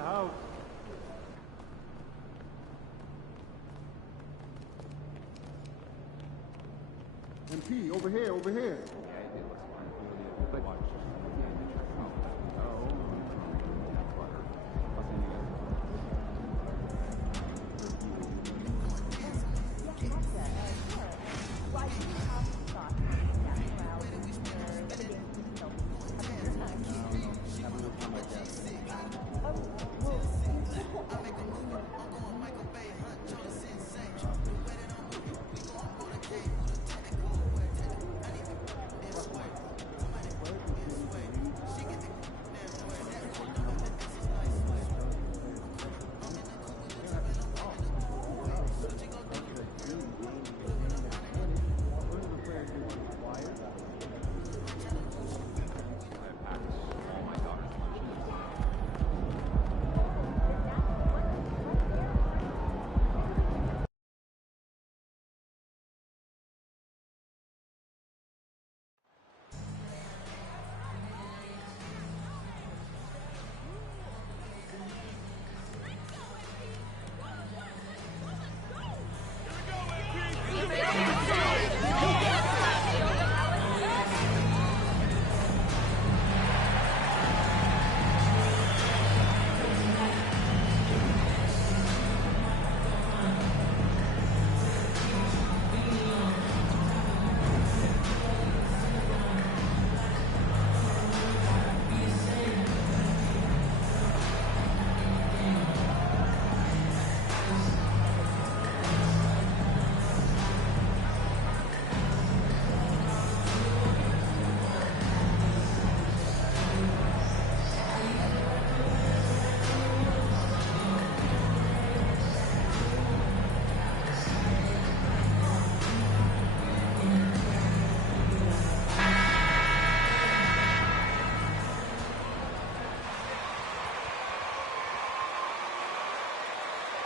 house. MP, over here, over here.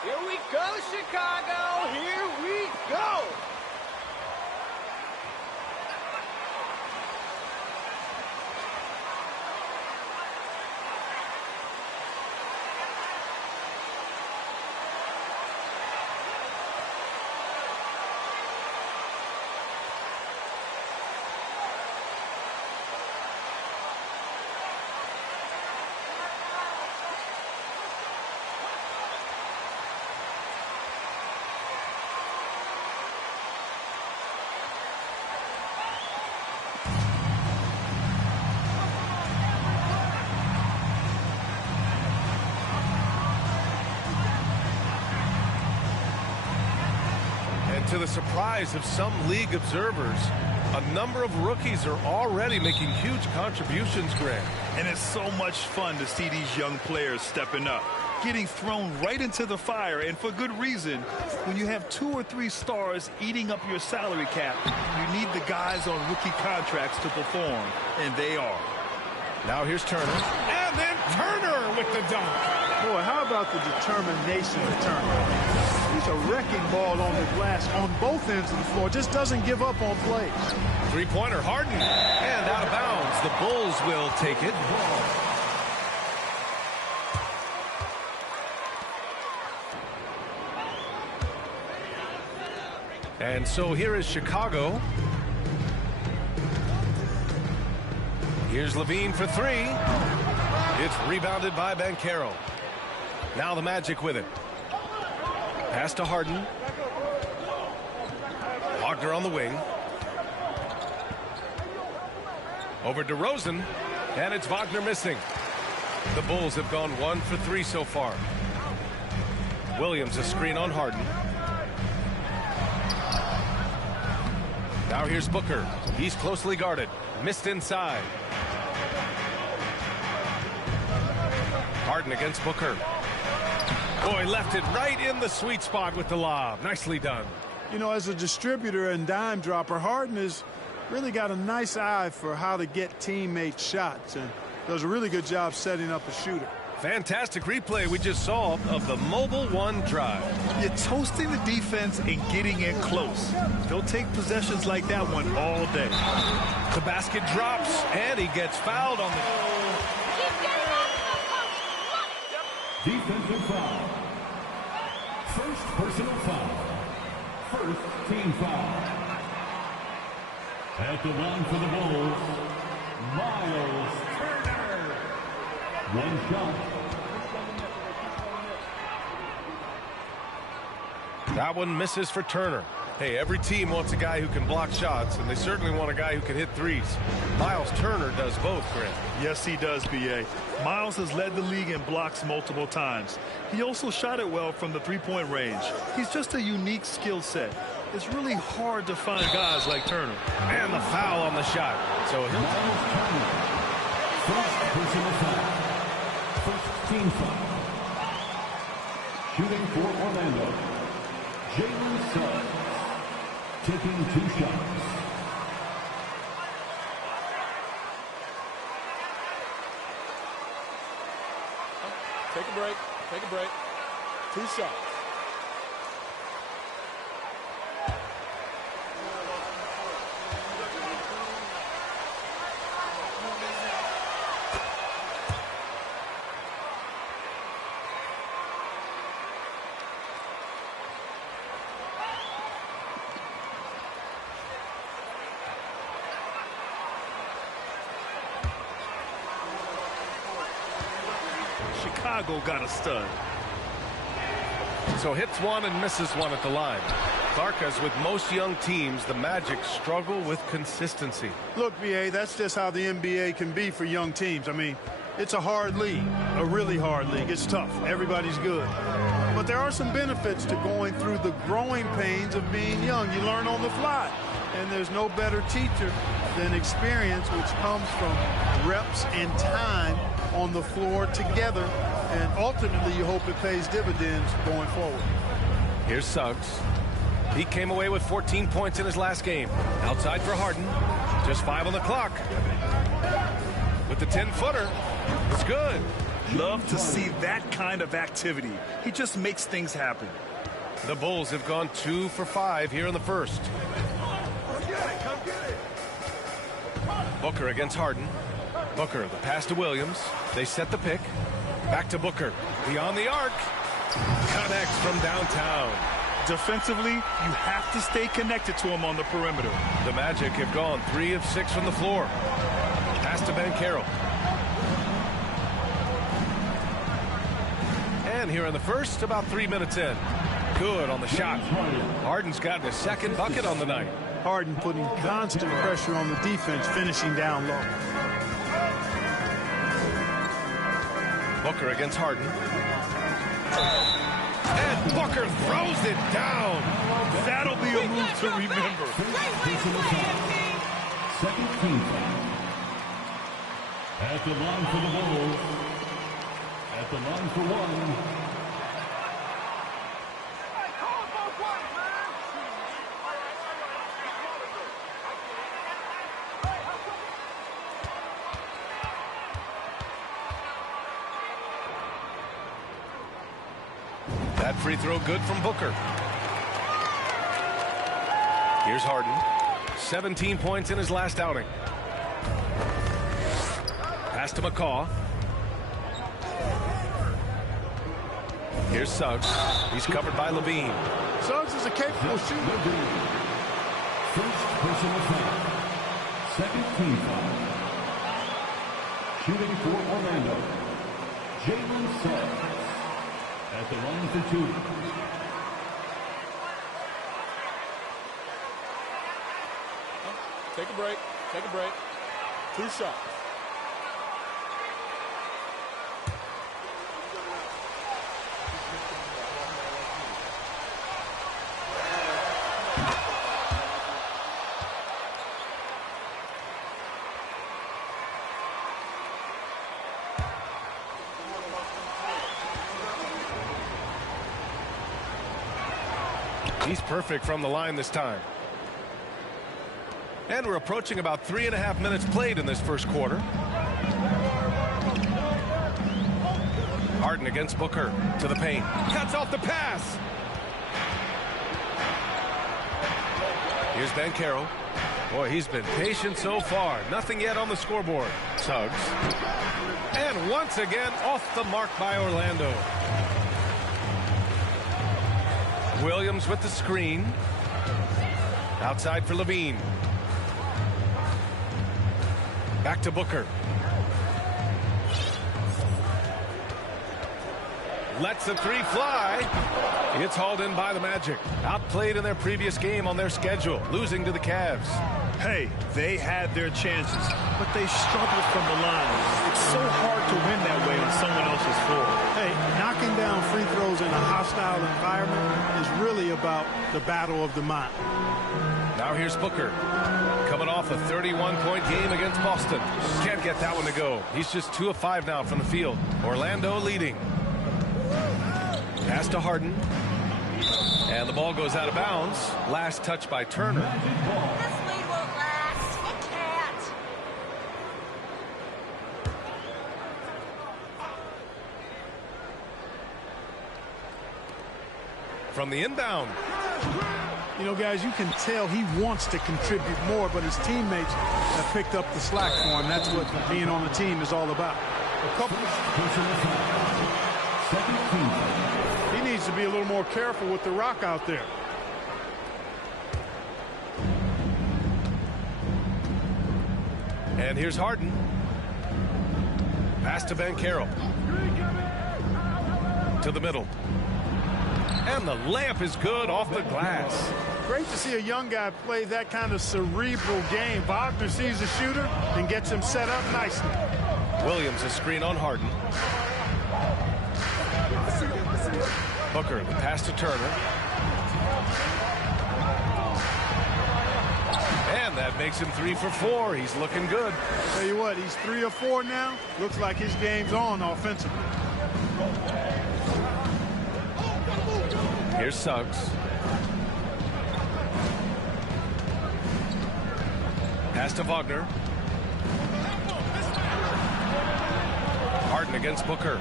Here we go, Chicago! Here we go! To the surprise of some league observers, a number of rookies are already making huge contributions, Grant. And it's so much fun to see these young players stepping up, getting thrown right into the fire, and for good reason. When you have 2 or 3 stars eating up your salary cap, you need the guys on rookie contracts to perform, and they are. Now here's Turner. And then Turner with the dunk. Boy, how about the determination of Turner? He's a wrecking ball on the glass on both ends of the floor. Just doesn't give up on plays. Three-pointer, Harden. And out of bounds. The Bulls will take it. And so here is Chicago. Here's Levine for 3. It's rebounded by Banchero. Now the Magic with it. Pass to Harden. Wagner on the wing. Over to DeRozan. And it's Wagner missing. The Bulls have gone 1 for 3 so far. Williams a screen on Harden. Now here's Booker. He's closely guarded. Missed inside. Harden against Booker. Boy, left it right in the sweet spot with the lob. Nicely done. You know, as a distributor and dime dropper, Harden has really got a nice eye for how to get teammate shots and does a really good job setting up a shooter. Fantastic replay we just saw of the Mobile One drive. You're toasting the defense and getting in close. They'll take possessions like that one all day. The basket drops, and he gets fouled on the... Defensive foul. First personal foul. First team foul. At the line for the Bulls, Miles Turner. One shot. That one misses for Turner. Hey, every team wants a guy who can block shots, and they certainly want a guy who can hit threes. Miles Turner does both, Grant. Yes, he does, B.A. Miles has led the league in blocks multiple times. He also shot it well from the three-point range. He's just a unique skill set. It's really hard to find guys like Turner. And the foul on the shot. So he'll Miles Turner. First personal foul. First team foul. Shooting for Orlando, Jalen Suggs. Taking 2 shots. Take a break. Take a break. 2 shots. Chicago got a stud. So hits one and misses one at the line. Clark, as with most young teams, the Magic struggle with consistency. Look, B.A., that's just how the NBA can be for young teams. I mean, it's a hard league, a really hard league. It's tough. Everybody's good. But there are some benefits to going through the growing pains of being young. You learn on the fly. And there's no better teacher than experience, which comes from reps and time on the floor together. And ultimately, you hope it pays dividends going forward. Here's Suggs. He came away with 14 points in his last game. Outside for Harden. Just 5 on the clock. With the 10-footer, it's good. Love to see that kind of activity. He just makes things happen. The Bulls have gone 2 for 5 here in the first. Booker against Harden. Booker, the pass to Williams. They set the pick. Back to Booker. Beyond the arc. Connects from downtown. Defensively, you have to stay connected to him on the perimeter. The Magic have gone 3 of 6 from the floor. Pass to Banchero. And here in the first, about 3 minutes in. Good on the shot. Harden's gotten his second bucket on the night. Harden putting constant pressure on the defense, finishing down low. Booker against Harden. And Booker throws it down. That'll be a move to remember. Second team foul. At the line for the Bulls. At the line for 1. That free throw good from Booker. Here's Harden. 17 points in his last outing. Pass to McCaw. Here's Suggs. He's covered by Levine. Suggs is a capable shooter. First personal foul. Second team foul. Shooting for Orlando, Jalen Suggs. At the line for 2. Take a break. Take a break. 2 shots. He's perfect from the line this time. And we're approaching about 3.5 minutes played in this first quarter. Harden against Booker to the paint. Cuts off the pass. Here's Banchero. Boy, he's been patient so far. Nothing yet on the scoreboard. Suggs. And once again, off the mark by Orlando. Williams with the screen. Outside for Levine. Back to Booker. Lets the three fly. It's hauled in by the Magic. Outplayed in their previous game on their schedule, losing to the Cavs. Hey, they had their chances, but they struggled from the line. It's so hard to win that way on someone else's floor. Hey, knocking down free throws in a hostile environment is really about the battle of the mind. Now here's Booker. Coming off a 31-point game against Boston. Can't get that one to go. He's just 2 of 5 now from the field. Orlando leading. Pass to Harden. And the ball goes out of bounds. Last touch by Turner. This lead won't last. It can't. From the inbound. You know, guys, you can tell he wants to contribute more, but his teammates have picked up the slack for him. That's what being on the team is all about. He needs to be a little more careful with the rock out there. And here's Harden. Pass to Banchero. To the middle. And the layup is good off the glass. Great to see a young guy play that kind of cerebral game. Wagner sees the shooter and gets him set up nicely. Williams a screen on Harden. Booker, the pass to Turner. And that makes him 3 for 4. He's looking good. Tell you what, he's 3 or 4 now. Looks like his game's on offensively. Here's Suggs. Pass to Wagner. Harden against Booker.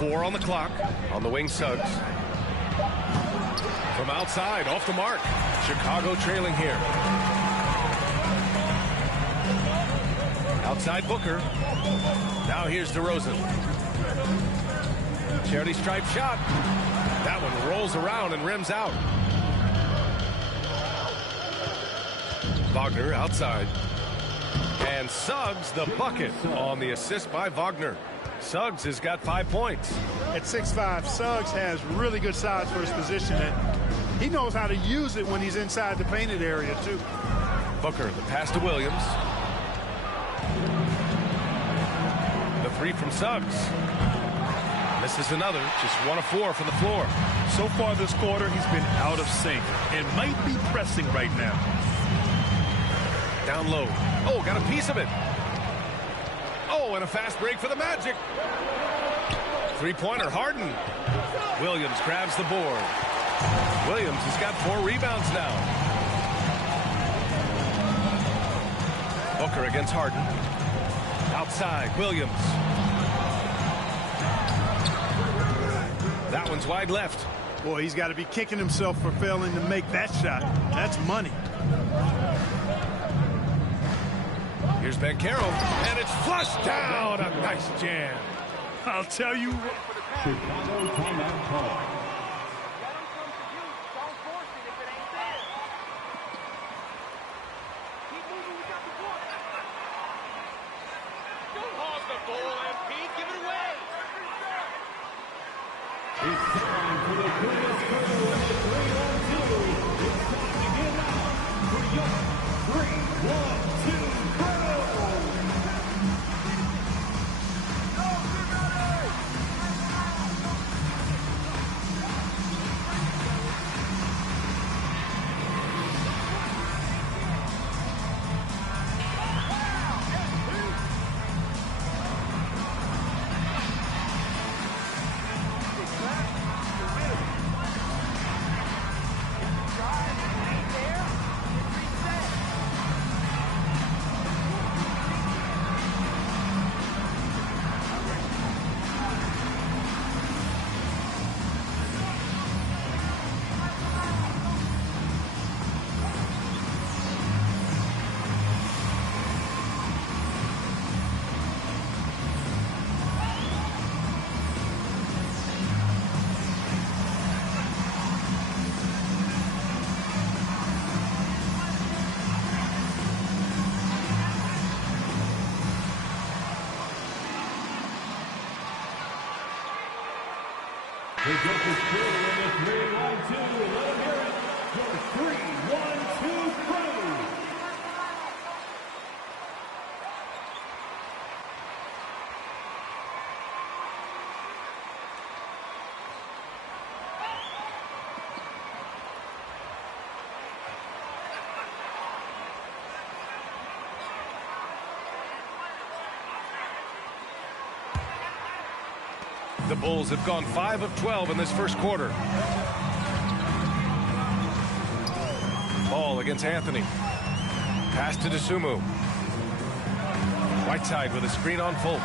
4 on the clock. On the wing, Suggs. From outside, off the mark. Chicago trailing here. Outside Booker. Now here's DeRozan. Charity stripe shot. That one rolls around and rims out. Wagner outside. And Suggs the bucket on the assist by Wagner. Suggs has got 5 points. At 6'5", Suggs has really good size for his position, and he knows how to use it when he's inside the painted area, too. Booker, the pass to Williams. The 3 from Suggs. Misses another, just 1 of 4 from the floor. So far this quarter, he's been out of sync and might be pressing right now. Down low. Oh, got a piece of it. Oh, and a fast break for the Magic. 3-pointer, Harden. Williams grabs the board. Williams has got 4 rebounds now. Booker against Harden. Outside, Williams. That one's wide left. Boy, he's got to be kicking himself for failing to make that shot. That's money. Here's Banchero, and it's flushed down. A nice jam. I'll tell you what. Chicago timeout call. It's time for the greatest battle of the 3-on-2. It's time to get out for your 3-1-2 battle. Projected score in the 3-1-2. Let him hear it for 3-1-2 Pro. The Bulls have gone 5 of 12 in this first quarter. Ball against Anthony. Pass to Dosunmu. Whiteside with a screen on Fultz.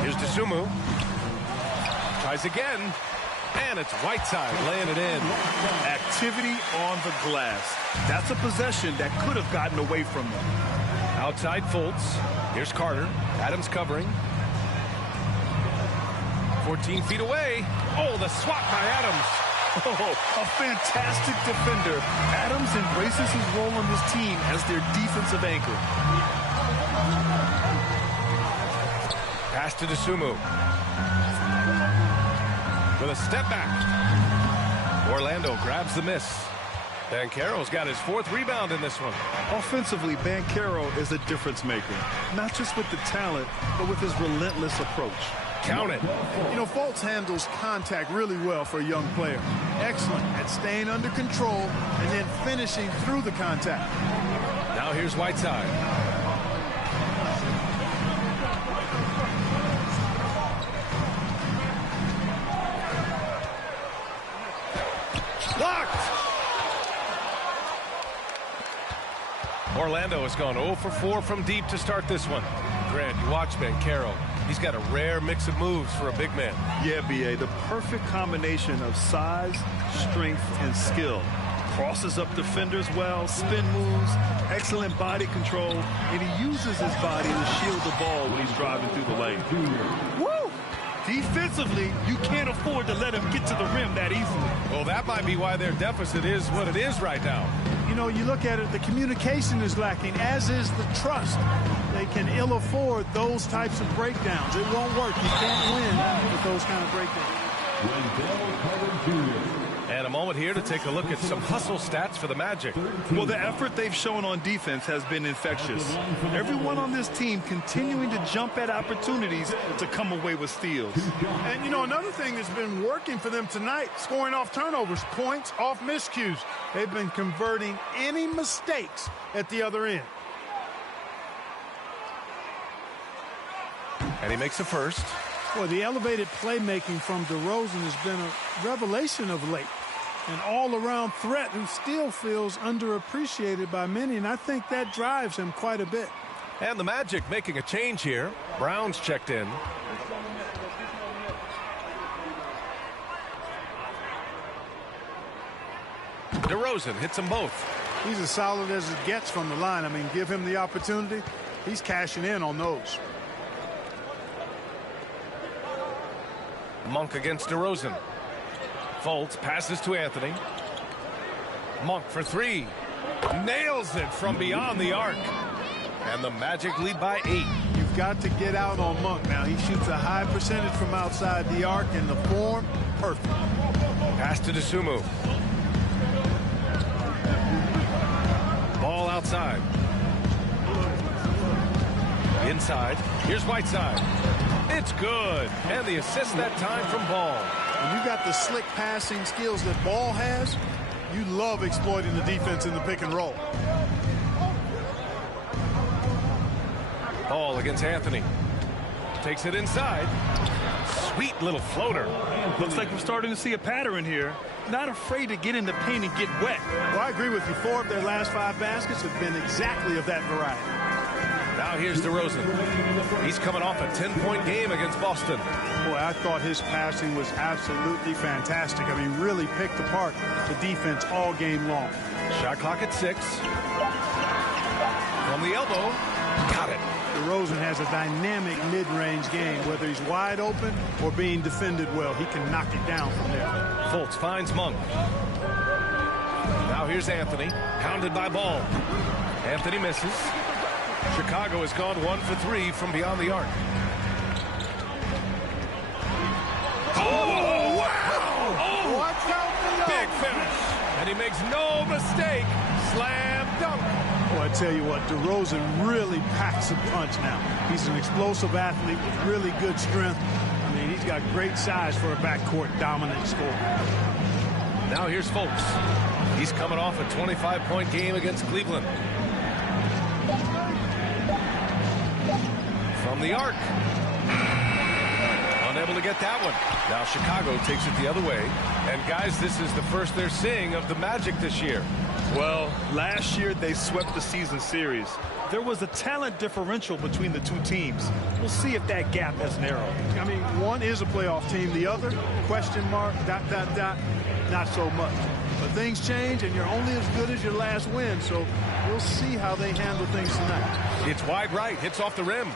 Here's Dosunmu. Tries again. And it's Whiteside laying it in. Activity on the glass. That's a possession that could have gotten away from them. Outside Fultz. Here's Carter. Adams covering. 14 feet away. Oh, the swat by Adams. Oh, a fantastic defender. Adams embraces his role on this team as their defensive anchor. Pass to Dosunmu. With a step back. Orlando grabs the miss. Banchero's got his 4th rebound in this one. Offensively, Banchero is a difference maker. Not just with the talent, but with his relentless approach. Count it. You know, Fultz handles contact really well for a young player. Excellent at staying under control and then finishing through the contact. Now here's Whiteside. Blocked! Orlando has gone 0 for 4 from deep to start this one. Grant, you watch Banchero. He's got a rare mix of moves for a big man. Yeah, B.A., the perfect combination of size, strength, and skill. Crosses up defenders well, spin moves, excellent body control, and he uses his body to shield the ball when he's driving through the lane. Woo! Defensively, you can't afford to let him get to the rim that easily. Well, that might be why their deficit is what it is right now. You know, you look at it, the communication is lacking, as is the trust. They can ill afford those types of breakdowns. It won't work. You can't win with those kind of breakdowns. Wendell Carter Jr. And a moment here to take a look at some hustle stats for the Magic. Well, the effort they've shown on defense has been infectious. Everyone on this team continuing to jump at opportunities to come away with steals. And, you know, another thing that's been working for them tonight, scoring off turnovers, points off miscues. They've been converting any mistakes at the other end. And he makes a first. Boy, the elevated playmaking from DeRozan has been a revelation of late. An all-around threat who still feels underappreciated by many, and I think that drives him quite a bit. And the Magic making a change here. Brown's checked in. DeRozan hits them both. He's as solid as it gets from the line. I mean, give him the opportunity. He's cashing in on those. Monk against DeRozan. Fultz passes to Anthony. Monk for 3. Nails it from beyond the arc. And the Magic lead by 8. You've got to get out on Monk now. He shoots a high percentage from outside the arc, and the form, perfect. Pass to Dosunmu. Ball outside. Inside. Here's Whiteside. It's good. And the assist that time from Ball. When you got the slick passing skills that Ball has, you love exploiting the defense in the pick and roll. Ball against Anthony. Takes it inside. Sweet little floater. Looks like we're starting to see a pattern here. Not afraid to get in the paint and get wet. Well, I agree with you. 4 of their last 5 baskets have been exactly of that variety. Now here's DeRozan. He's coming off a 10-point game against Boston. Boy, I thought his passing was absolutely fantastic. I mean, really picked apart the defense all game long. Shot clock at 6. From the elbow. Got it. DeRozan has a dynamic mid-range game. Whether he's wide open or being defended well, he can knock it down from there. Fultz finds Monk. Now here's Anthony. Pounded by Ball. Anthony misses. Chicago has gone 1 for 3 from beyond the arc. Oh, wow! Big finish. And he makes no mistake. Slam dunk. Oh, I tell you what, DeRozan really packs a punch now. He's an explosive athlete with really good strength. I mean, he's got great size for a backcourt dominant scorer. Now here's Fultz. He's coming off a 25-point game against Cleveland. From the arc. Unable to get that one. Now Chicago takes it the other way. And guys, this is the first they're seeing of the Magic this year. Well, last year they swept the season series. There was a talent differential between the two teams. We'll see if that gap has narrowed. I mean, one is a playoff team. The other, question mark, ... not so much. But things change, and you're only as good as your last win. So we'll see how they handle things tonight. It's wide right. Hits off the rim.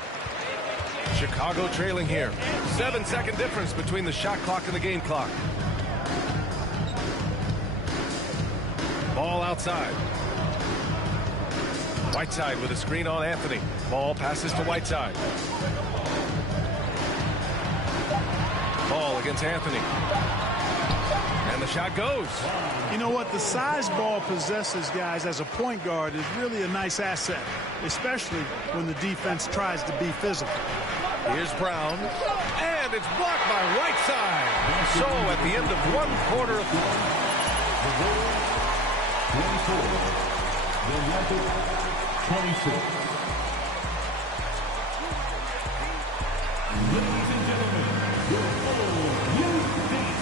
Chicago trailing here. 7-second difference between the shot clock and the game clock. Ball outside. Whiteside with a screen on Anthony. Ball passes to Whiteside. Ball against Anthony. And the shot goes. You know what? The size ball possesses, guys, as a point guard is really a nice asset, especially when the defense tries to be physical. Here's Brown. And it's blocked by Whiteside. So at the end of one quarter of... 24. The Magic 26. Ladies and gentlemen, your full youth team.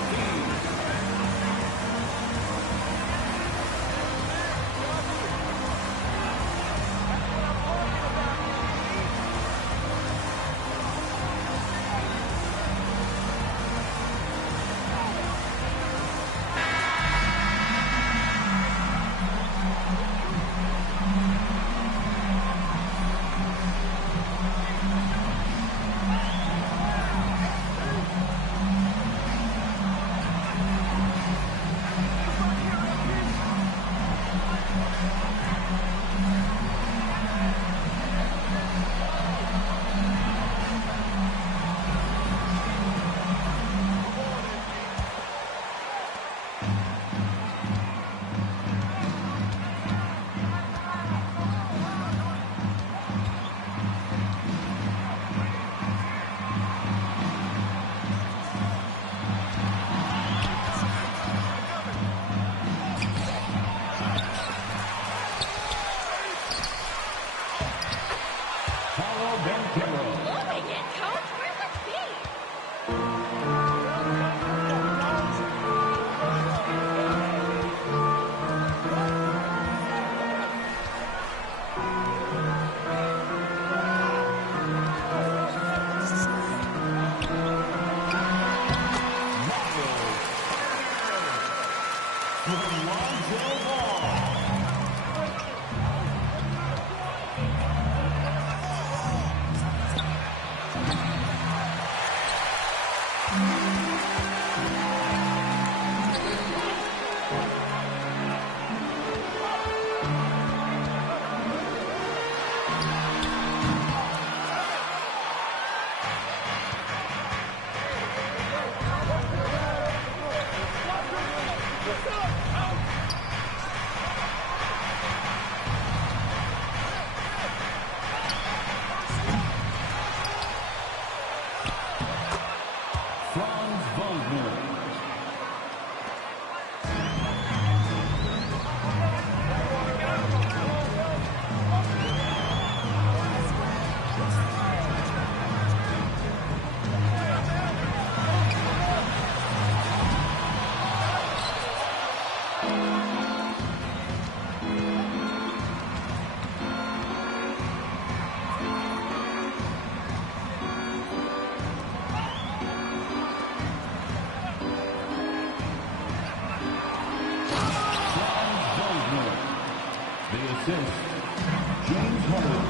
James Harden.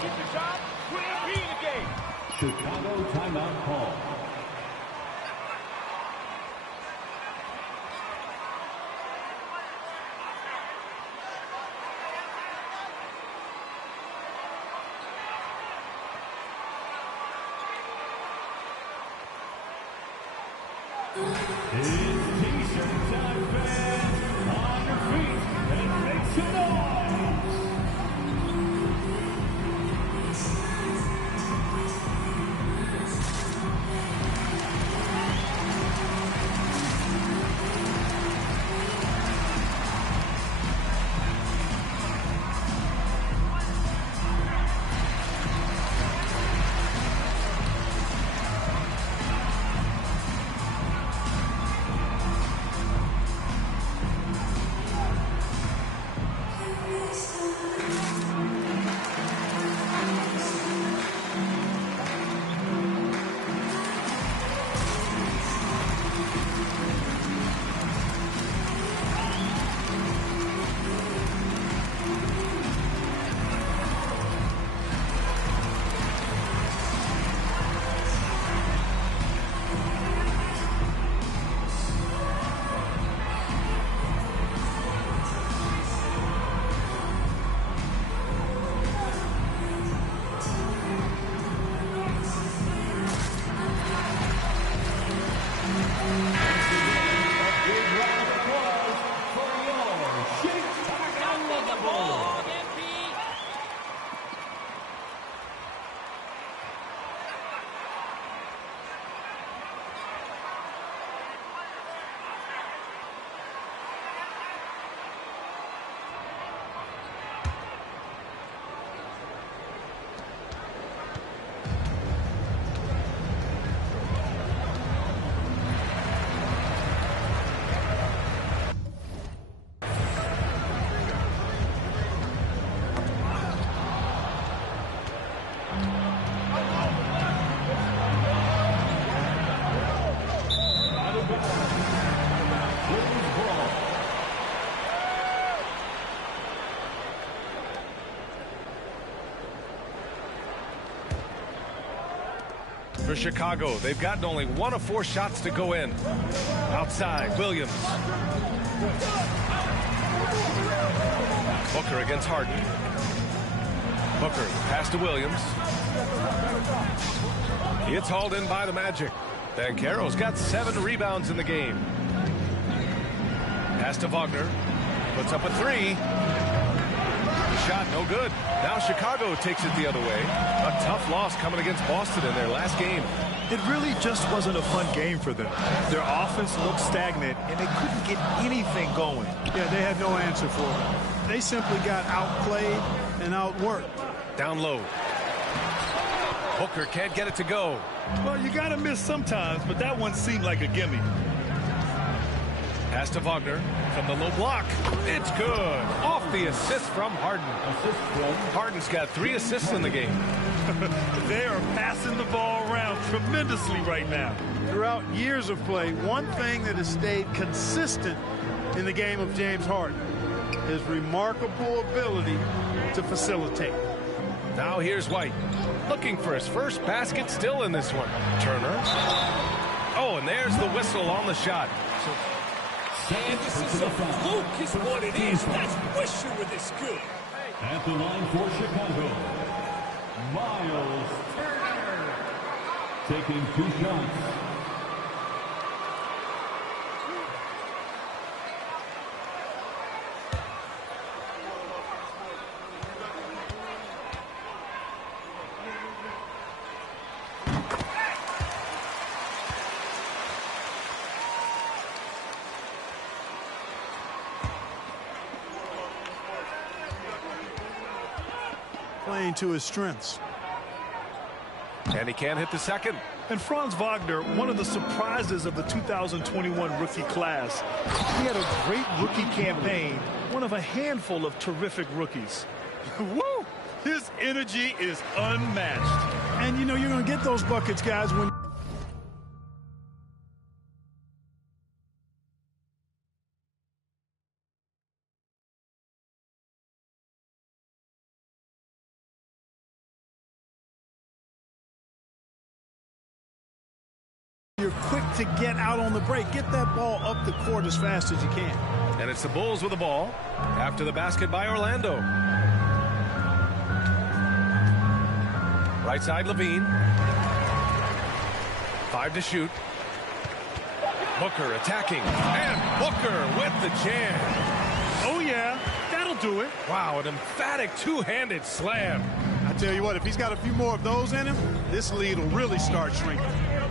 Keep the job, put MP in the game. No timeout call. It's T-shirt time, fans. On your feet and make some noise. For Chicago, they've gotten only 1 of 4 shots to go in. Outside, Williams. Booker against Harden. Booker, pass to Williams. It's hauled in by the Magic. Banchero's got 7 rebounds in the game. Pass to Wagner. Puts up a 3. Shot no good. Now Chicago takes it the other way. A tough loss coming against Boston in their last game. It really just wasn't a fun game for them. Their offense looked stagnant, and they couldn't get anything going. Yeah, they had no answer for them. They simply got outplayed and outworked. Down low. Booker can't get it to go. Well, you got to miss sometimes, but that one seemed like a gimme. Pass to Wagner from the low block. It's good. Off the assist from Harden. Harden's got 3 assists in the game. They are passing the ball around tremendously right now. Throughout years of play, one thing that has stayed consistent in the game of James Harden is remarkable ability to facilitate. Now here's White. Looking for his first basket still in this one. Turner. Oh, and there's the whistle on the shot. And this is a fluke is what it is. That's wish you were this good. At the line for Chicago, Miles Turner. Taking 2 shots. Playing to his strengths. And he can't hit the second. And Franz Wagner, one of the surprises of the 2021 rookie class. He had a great rookie campaign, one of a handful of terrific rookies. Woo! His energy is unmatched. And, you know, you're going to get those buckets, guys, when to get out on the break. Get that ball up the court as fast as you can. And it's the Bulls with the ball after the basket by Orlando. Right side, Levine. 5 to shoot. Booker attacking. And Booker with the jam. Oh, yeah. That'll do it. Wow, an emphatic two-handed slam. I tell you what, if he's got a few more of those in him, this lead will really start shrinking.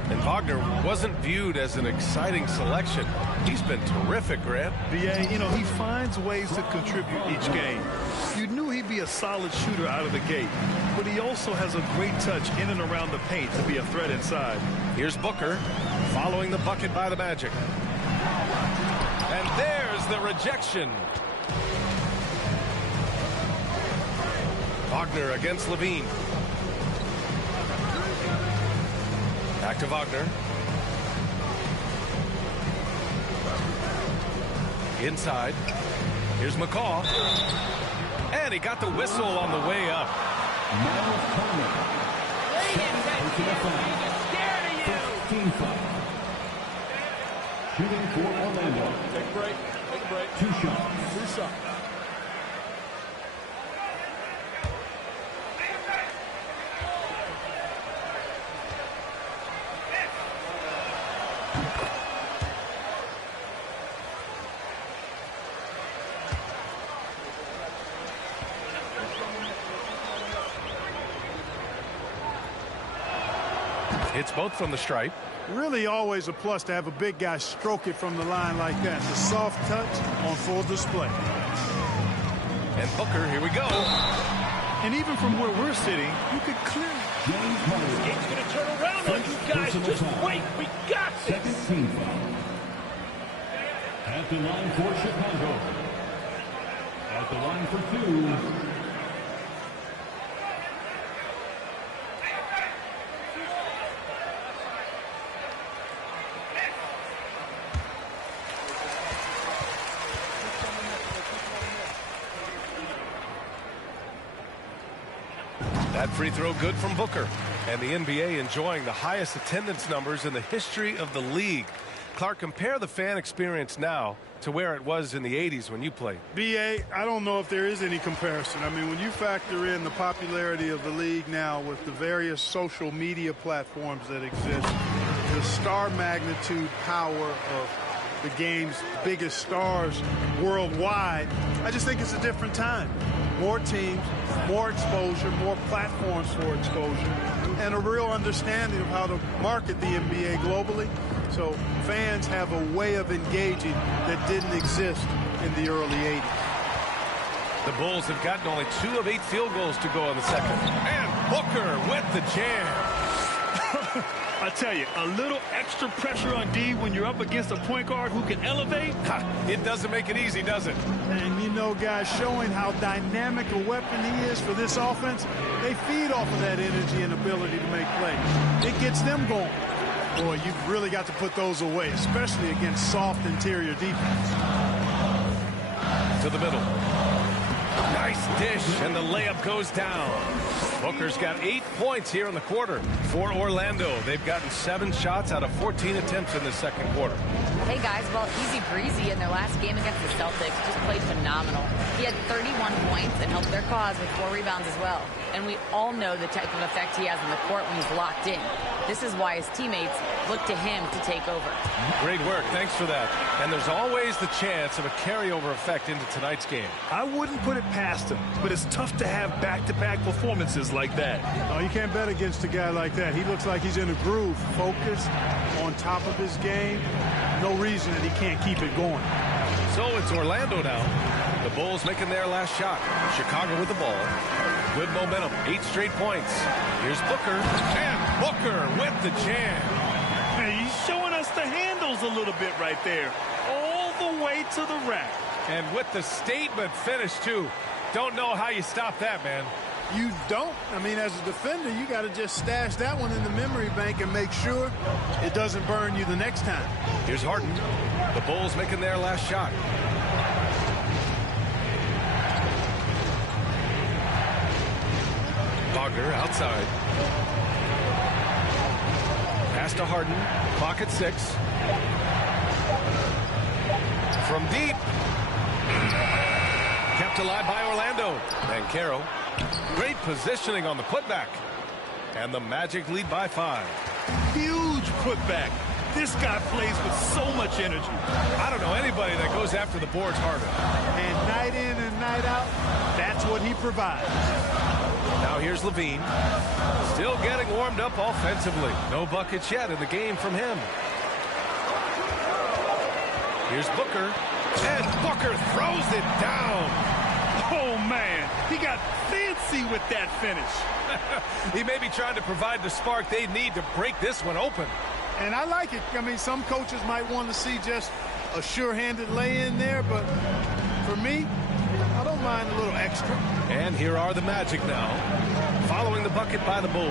And Wagner wasn't viewed as an exciting selection. He's been terrific, Grant. BA, you know, he finds ways to contribute each game. You knew he'd be a solid shooter out of the gate, but he also has a great touch in and around the paint to be a threat inside. Here's Booker following the bucket by the Magic. And there's the rejection. Wagner against Levine. Back to Wagner. Inside. Here's McCaw. And he got the whistle on the way up. Shooting for Orlando. Take a break. Take a break. 2 shots. 2 shots. It's both from the stripe. Really always a plus to have a big guy stroke it from the line like that. The soft touch on full display. And Booker, here we go. And even from where we're sitting, you could clearly... It's going to turn around on you guys. Just wait. We got this. Second team foul. At the line for Chicago. At the line for 2. That free throw good from Booker. And the NBA enjoying the highest attendance numbers in the history of the league. Clark, compare the fan experience now to where it was in the 80s when you played. BA, I don't know if there is any comparison. I mean, when you factor in the popularity of the league now with the various social media platforms that exist, the star magnitude power of the game's biggest stars worldwide, I just think it's a different time. More teams, more exposure, more platforms for exposure, and a real understanding of how to market the NBA globally. So fans have a way of engaging that didn't exist in the early 80s. The Bulls have gotten only 2 of 8 field goals to go in the second. And Booker with the jam. I tell you, a little extra pressure on D when you're up against a point guard who can elevate. It doesn't make it easy, does it? And you know, guys, showing how dynamic a weapon he is for this offense, they feed off of that energy and ability to make plays. It gets them going. Boy, you've really got to put those away, especially against soft interior defense. To the middle. Nice dish, and the layup goes down. Booker's got 8 points here in the quarter for Orlando. They've gotten 7 shots out of 14 attempts in the second quarter. Hey guys, well, easy breezy in their last game against the Celtics. Just played phenomenal. He had 31 points and helped their cause with 4 rebounds as well. And we all know the type of effect he has on the court when he's locked in. This is why his teammates look to him to take over. Great work. Thanks for that. And there's always the chance of a carryover effect into tonight's game. I wouldn't put it past him, but it's tough to have back-to-back performances like that. Oh, you can't bet against a guy like that. He looks like he's in a groove, focused, on top of his game. No reason that he can't keep it going. So it's Orlando now. The Bulls making their last shot. Chicago with the ball. Good momentum. 8 straight points. Here's Booker. And Booker with the jam. Hey, he's showing us the handles a little bit right there. All the way to the rack. And with the statement finish, too. Don't know how you stop that, man. You don't. I mean, as a defender, you got to just stash that one in the memory bank and make sure it doesn't burn you the next time. Here's Harden. The Bulls making their last shot. Wagner outside. Pass to Harden. Clock at 6. From deep. Kept alive by Orlando. And Carroll. Great positioning on the putback. And the Magic lead by 5. Huge putback. This guy plays with so much energy. I don't know anybody that goes after the boards harder. And night in and night out, that's what he provides. Now here's Levine. Still getting warmed up offensively. No buckets yet in the game from him. Here's Booker. And Booker throws it down. Oh, man. He got fancy with that finish. He may be trying to provide the spark they need to break this one open. And I like it. I mean, some coaches might want to see just a sure-handed lay-in there, but for me, I don't mind a little extra. And here are the Magic now, following the bucket by the Bulls.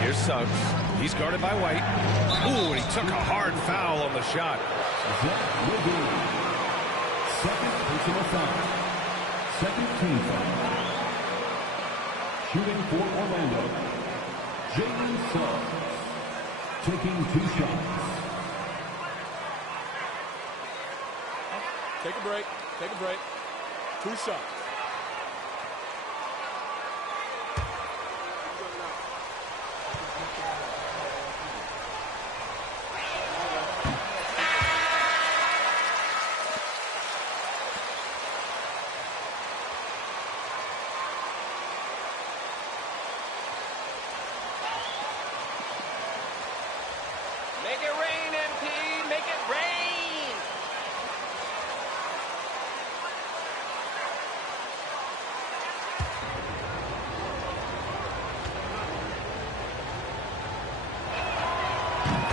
Here's Suggs. He's guarded by White. Ooh, and he took a hard foul on the shot. Second personal foul. Second team foul. Shooting for Orlando, Jalen Suggs, taking 2 shots. Take a break. Take a break. 2 shots. Make it rain, MP. Make it rain.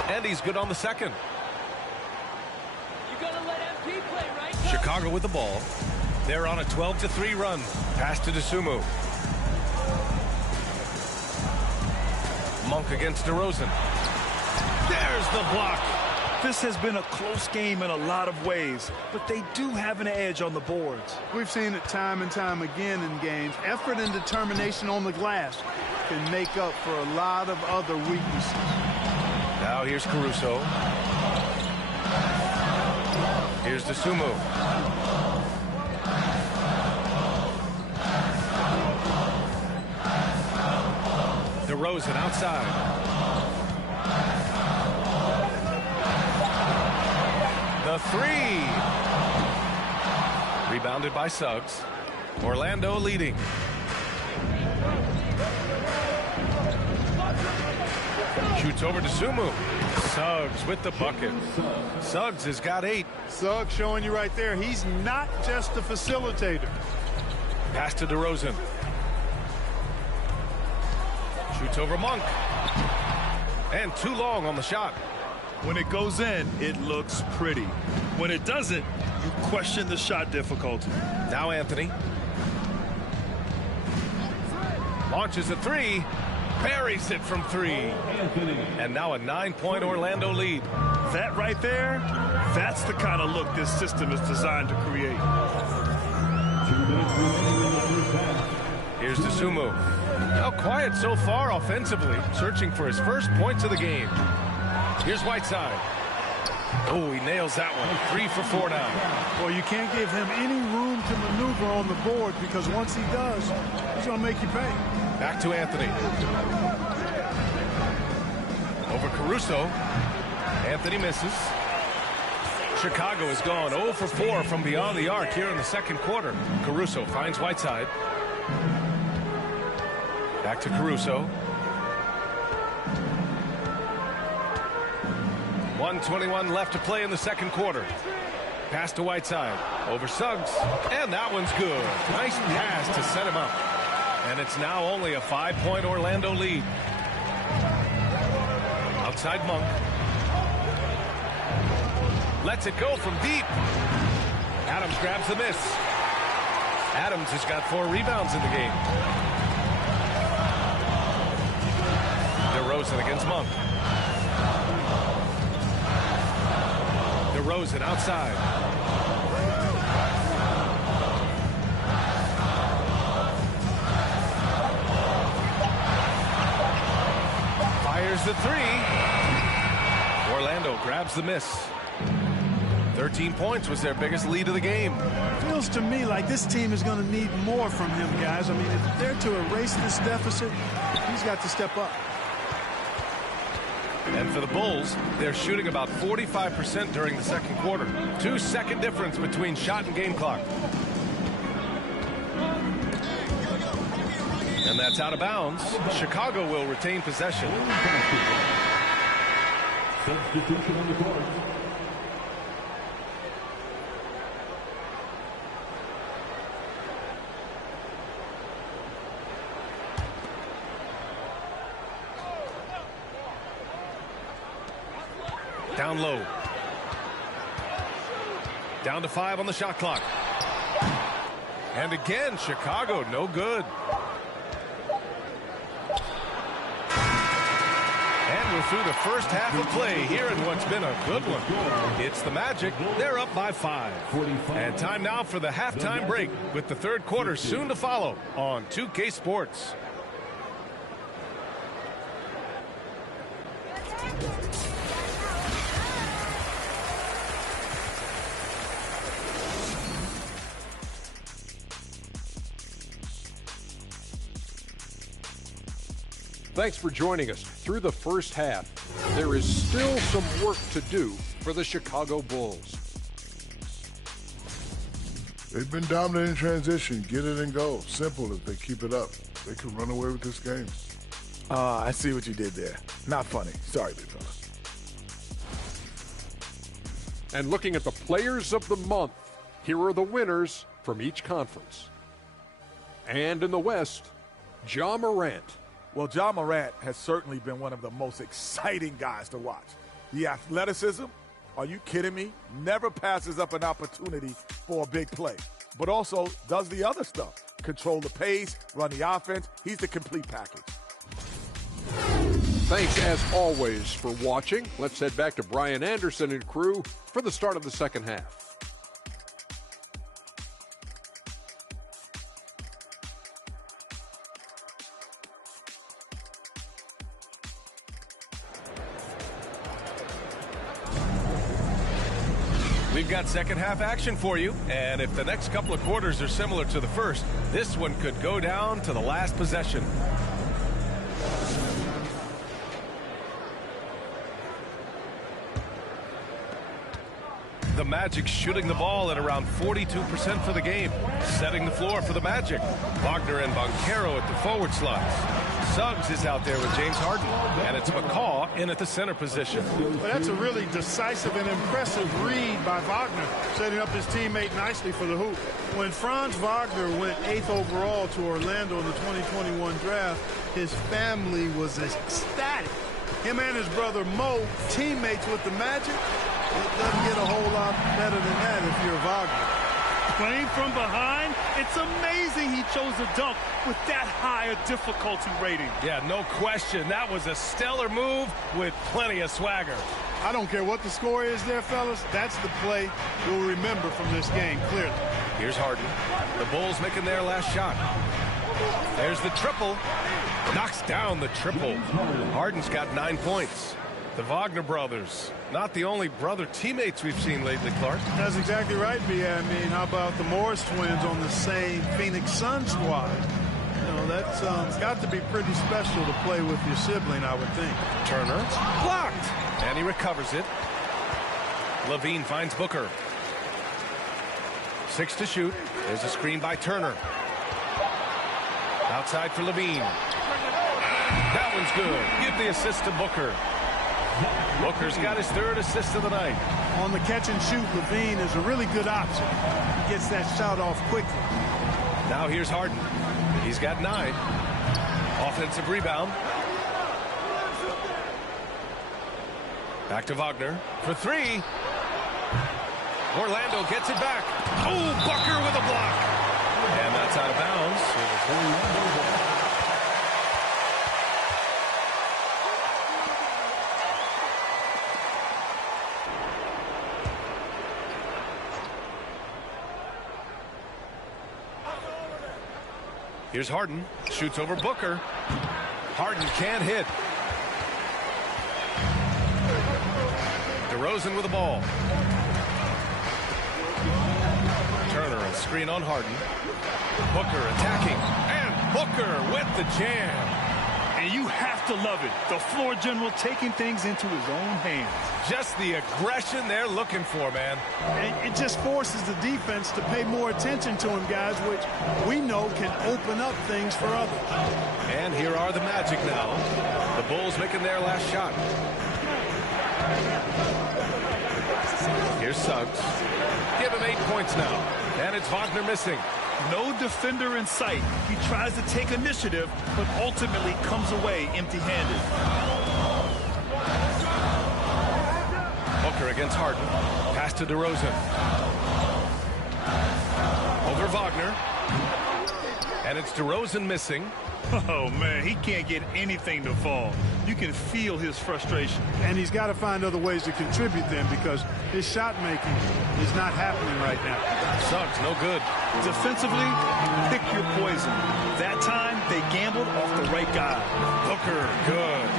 And he's good on the second. You gotta let MP play, right? Chicago with the ball. They're on a 12-3 run. Pass to DeSumo. Monk against DeRozan. There's the block. This has been a close game in a lot of ways, but they do have an edge on the boards. We've seen it time and time again in games. Effort and determination on the glass can make up for a lot of other weaknesses. Now here's Caruso. Here's DeSumo. DeRozan outside. The 3. Rebounded by Suggs. Orlando leading. Shoots over to Sumu. Suggs with the bucket. Suggs has got 8. Suggs showing you right there, he's not just a facilitator. Pass to DeRozan. Shoots over Monk. And too long on the shot. When it goes in, it looks pretty. When it doesn't, you question the shot difficulty. Now Anthony. Launches a 3. Buries it from 3. And now a 9-point Orlando lead. That right there, that's the kind of look this system is designed to create. 2 minutes remaining in the first half. Here's DeSumo. Now quiet so far offensively, searching for his first points of the game. Here's Whiteside. Oh, he nails that one. 3 for 4 now. Well, you can't give him any room to maneuver on the board because once he does, he's going to make you pay. Back to Anthony. Over Caruso. Anthony misses. Chicago has gone 0 for 4 from beyond the arc here in the second quarter. Caruso finds Whiteside. Back to Caruso. 1:21 left to play in the second quarter. Pass to Whiteside. Over Suggs. And that one's good. Nice pass to set him up. And it's now only a 5-point Orlando lead. Outside Monk. Lets it go from deep. Adams grabs the miss. Adams has got 4 rebounds in the game. DeRozan against Monk. DeRozan outside. There's the three. Orlando grabs the miss. 13 points was their biggest lead of the game. Feels to me like this team is going to need more from him, guys. I mean, if they're to erase this deficit, he's got to step up. And for the Bulls, they're shooting about 45% during the second quarter. 2-second difference between shot and game clock. And that's out of bounds. Chicago will retain possession. Substitution on the court. Down low. Down to 5 on the shot clock. And again, Chicago, no good. And we're through the first half of play here in what's been a good one. It's the Magic. They're up by 5. And time now for the halftime break with the third quarter soon to follow on 2K Sports. Thanks for joining us. Through the first half, there is still some work to do for the Chicago Bulls. They've been dominant in transition. Get it and go. Simple. If they keep it up, they could run away with this game. I see what you did there. Not funny. Sorry, big fella. And looking at the players of the month, here are the winners from each conference. And in the West, Ja Morant. Well, Ja Morant has certainly been one of the most exciting guys to watch. The athleticism, are you kidding me? Never passes up an opportunity for a big play, but also does the other stuff. Control the pace, run the offense. He's the complete package. Thanks, as always, for watching. Let's head back to Brian Anderson and crew for the start of the second half. We've got second half action for you, and if the next couple of quarters are similar to the first, this one could go down to the last possession. The Magic shooting the ball at around 42% for the game. Setting the floor for the Magic. Wagner and Banchero at the forward slots. Suggs is out there with James Harden. And it's McCaw in at the center position. Well, that's a really decisive and impressive read by Wagner, setting up his teammate nicely for the hoop. When Franz Wagner went 8th overall to Orlando in the 2021 draft, his family was ecstatic. Him and his brother Mo, teammates with the Magic. It doesn't get a whole lot better than that if you're Wagner. Playing from behind, it's amazing he chose a dunk with that higher difficulty rating. Yeah, no question. That was a stellar move with plenty of swagger. I don't care what the score is there, fellas. That's the play we'll remember from this game, clearly. Here's Harden. The Bulls making their last shot. There's the triple. Knocks down the triple. Harden's got 9 points. The Wagner brothers, not the only brother teammates we've seen lately, Clark. That's exactly right, B. I mean, how about the Morris twins on the same Phoenix Suns squad? You know, that's got to be pretty special to play with your sibling, I would think. Turner, blocked, and he recovers it. Levine finds Booker. 6 to shoot. There's a screen by Turner. Outside for Levine. That one's good. Give the assist to Booker. Booker's got his 3rd assist of the night. On the catch and shoot, Levine is a really good option. He gets that shot off quickly. Now here's Harden. He's got 9. Offensive rebound. Back to Wagner for 3. Orlando gets it back. Oh, Booker with a block. And that's out of bounds. Here's Harden. Shoots over Booker. Harden can't hit. DeRozan with the ball. Turner and screen on Harden. Booker attacking, and Booker with the jam. And you have to love it. The floor general taking things into his own hands. Just the aggression they're looking for, man. And it just forces the defense to pay more attention to him, guys, which we know can open up things for others. And here are the Magic now. The Bulls making their last shot. Here's Suggs. Give him 8 points now. And it's Wagner missing. No defender in sight. He tries to take initiative, but ultimately comes away empty-handed. Booker against Harden. Pass to DeRozan. Over Wagner. And it's DeRozan missing. Oh, man, he can't get anything to fall. You can feel his frustration. And he's got to find other ways to contribute then because his shot making is not happening right now. Suggs, no good. Defensively, pick your poison. That time, they gambled off the right guy. Booker, good.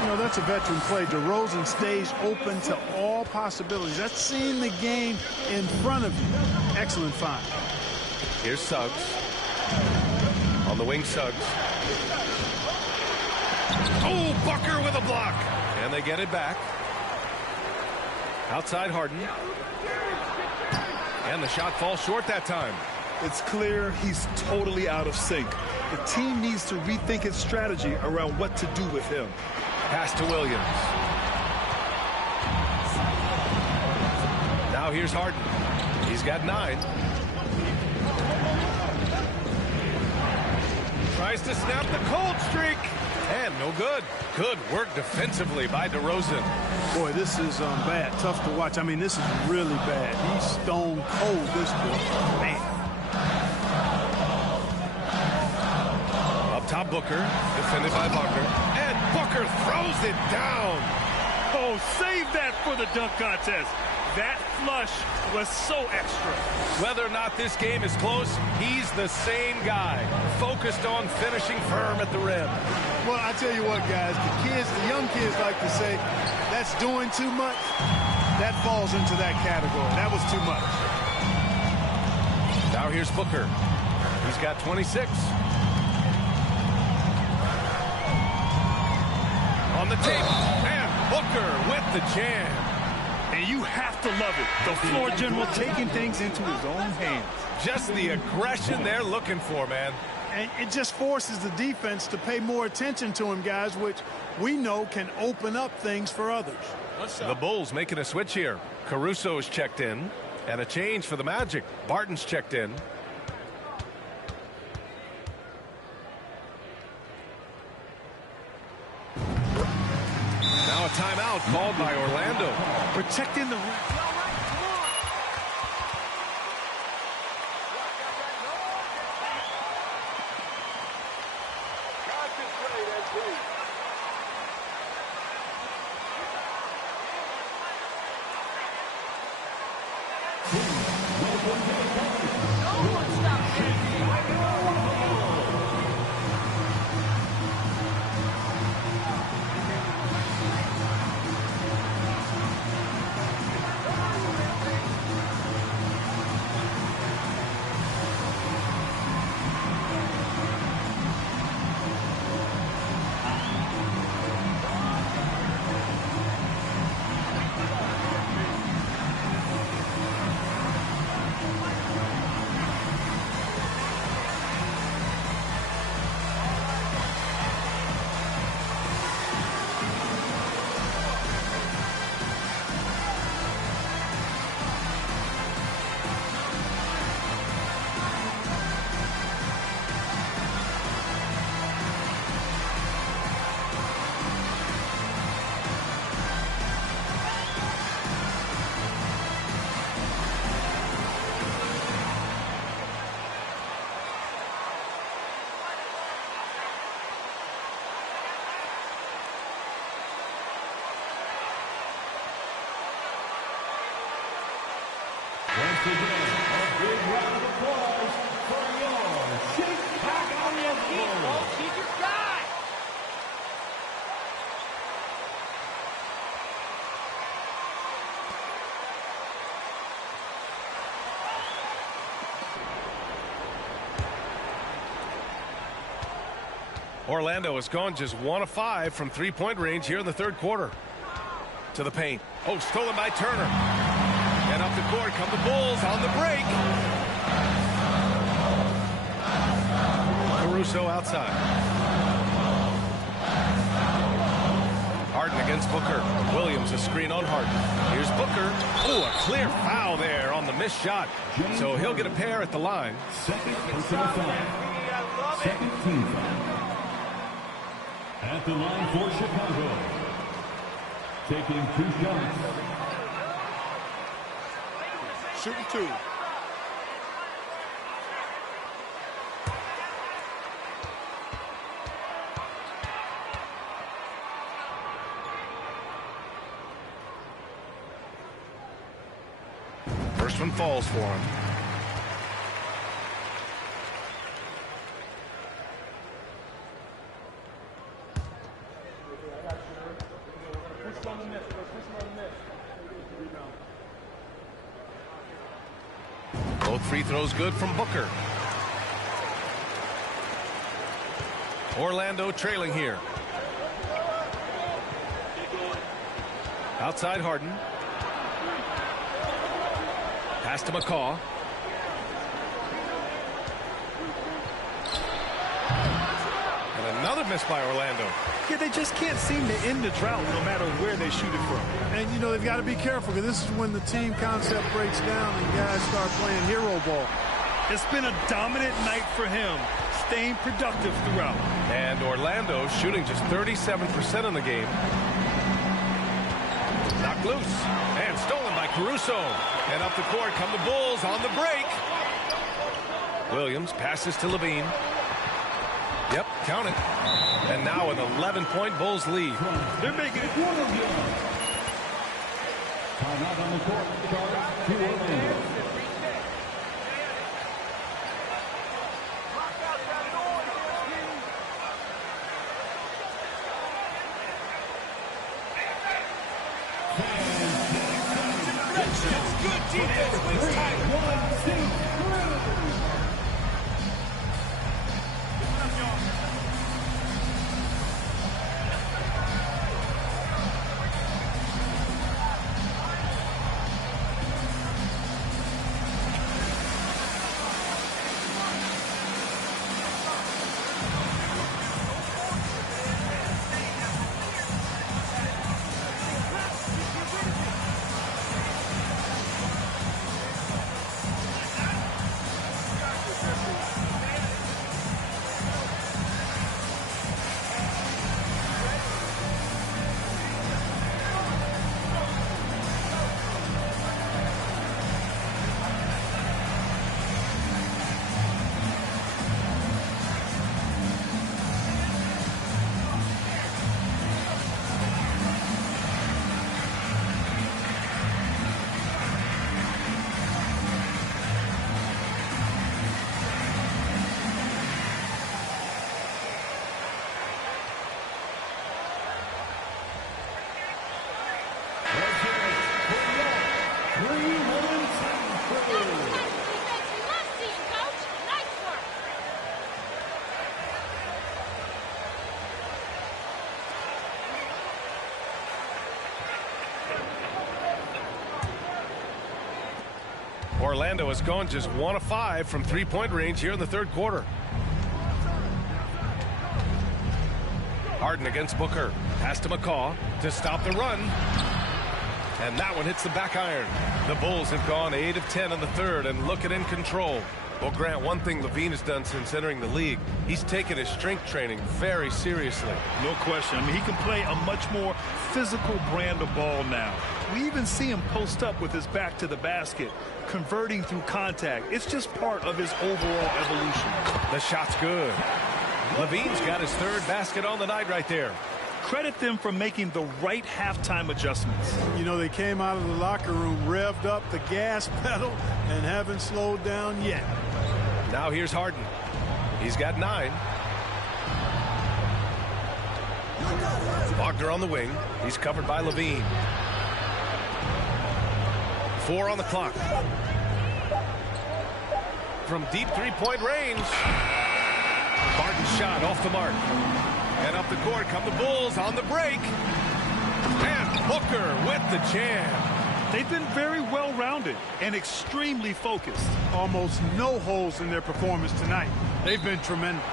You know, that's a veteran play. DeRozan stays open to all possibilities. That's seeing the game in front of you. Excellent find. Here's Suggs. On the wing, Suggs. Oh, Booker with a block. And they get it back. Outside Harden. And the shot falls short that time. It's clear he's totally out of sync. The team needs to rethink its strategy around what to do with him. Pass to Williams. Now here's Harden. He's got 9. Tries to snap the cold streak. And no good. Good work defensively by DeRozan. Boy, this is bad. Tough to watch. I mean, this is really bad. He's stone cold, this boy. Man. Up top, Booker. Defended by Wagner. And Booker throws it down. Oh, save that for the dunk contest. That flush was so extra. Whether or not this game is close, he's the same guy, focused on finishing firm at the rim. Well, I tell you what, guys, the young kids like to say, that's doing too much. That falls into that category. That was too much. Now here's Booker. He's got 26. On the table, and Booker with the jam. And you have to love it. The floor general taking things into his own hands. Just the aggression they're looking for, man. And it just forces the defense to pay more attention to him, guys, which we know can open up things for others. The Bulls making a switch here. Caruso's checked in. And a change for the Magic. Barton's checked in. Now a timeout called by Orlando. Protecting the rim. Orlando has gone just 1 of 5 from three-point range here in the third quarter. To the paint. Oh, stolen by Turner. And up the court come the Bulls on the break. Caruso outside. Harden against Booker. Williams a screen on Harden. Here's Booker. Oh, a clear foul there on the missed shot. So he'll get a pair at the line. Second team foul. At the line for Chicago. Taking 2 shots. Shooting 2. First one falls for him. Both free throws good from Booker. Orlando trailing here. Outside Harden. Pass to McCaw. And another miss by Orlando. Yeah, they just can't seem to end the drought no matter where they shoot it from. And, you know, they've got to be careful because this is when the team concept breaks down and guys start playing hero ball. It's been a dominant night for him, staying productive throughout. And Orlando shooting just 37% in the game. Knocked loose and stolen by Caruso. And up the court come the Bulls on the break. Williams passes to Levine. Yep, count it. And now an 11-point Bulls lead. They're making it. Time out on the court. Charge to Orlando. Good defense wins title. 1, 2, 3. Orlando has gone just 1 of 5 from three-point range here in the third quarter. Harden against Booker. Pass to McCaw to stop the run. And that one hits the back iron. The Bulls have gone 8 of 10 in the third and looking in control. Well, Grant, one thing Levine has done since entering the league, he's taken his strength training very seriously. No question. I mean, he can play a much more physical brand of ball now. We even see him post up with his back to the basket, converting through contact. It's just part of his overall evolution. The shot's good. Levine's got his third basket on the night right there. Credit them for making the right halftime adjustments. You know, they came out of the locker room, revved up the gas pedal, and haven't slowed down yet. Now here's Harden. He's got 9. Wagner on the wing. He's covered by Levine. 4 on the clock. From deep three-point range. Barton's shot off the mark. And up the court come the Bulls on the break. And Booker with the jam. They've been very well-rounded and extremely focused. Almost no holes in their performance tonight. They've been tremendous.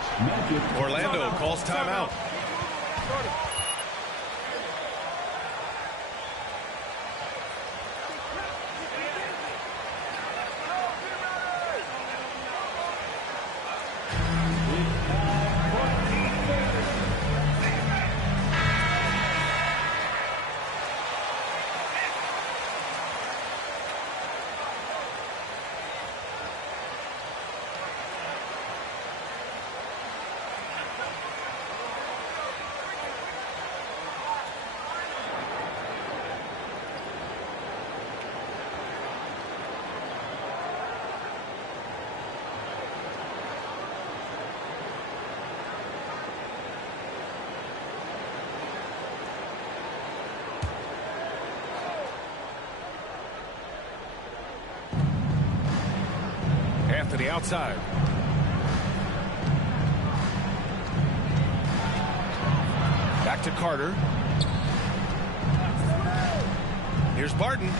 Orlando calls timeout. Anthony outside. Back to Carter. Here's Barton.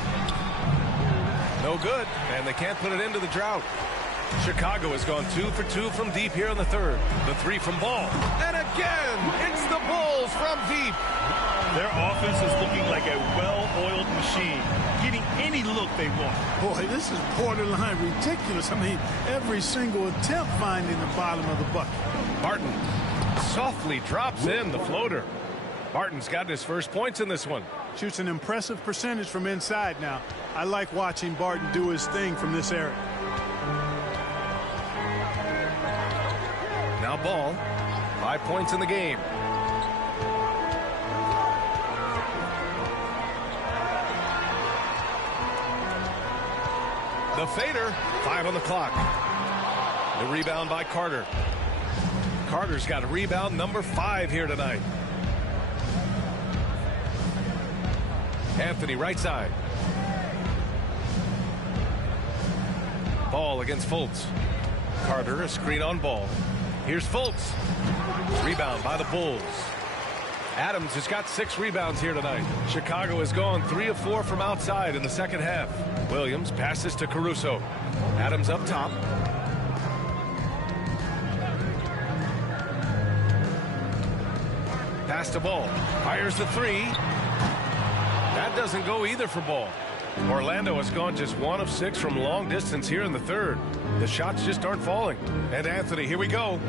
No good, and they can't put it into the drought. Chicago has gone 2 for 2 from deep here in the third. The three from Ball. And again, it's the Bulls from deep. Their offense is looking like a well-oiled machine, getting any look they want. Boy, this is borderline ridiculous. I mean, every single attempt finding the bottom of the bucket. Barton softly drops in the floater. Barton's got his first points in this one. Shoots an impressive percentage from inside now. I like watching Barton do his thing from this area. Now Ball, 5 points in the game. The fader, 5 on the clock. The rebound by Carter. Carter's got a rebound number 5 here tonight. Anthony right side. Ball against Fultz. Carter a screen on Ball. Here's Fultz. Rebound by the Bulls. Adams has got 6 rebounds here tonight. Chicago has gone 3 of 4 from outside in the second half. Williams passes to Caruso. Adams up top. Pass to Ball. Fires the 3. That doesn't go either for Ball. Orlando has gone just 1 of 6 from long distance here in the third. The shots just aren't falling. And Anthony, here we go.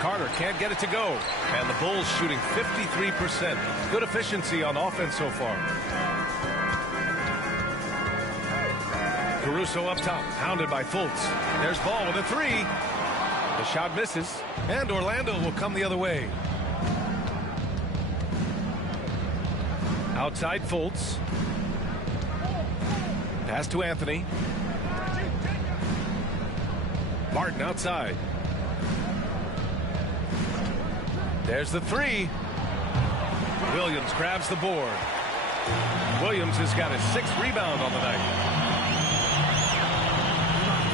Carter can't get it to go. And the Bulls shooting 53%. Good efficiency on offense so far. Caruso up top, hounded by Fultz. There's Ball with a 3. The shot misses, and Orlando will come the other way. Outside Fultz. Pass to Anthony. Barton outside. There's the 3. Williams grabs the board. Williams has got his 6th rebound on the night.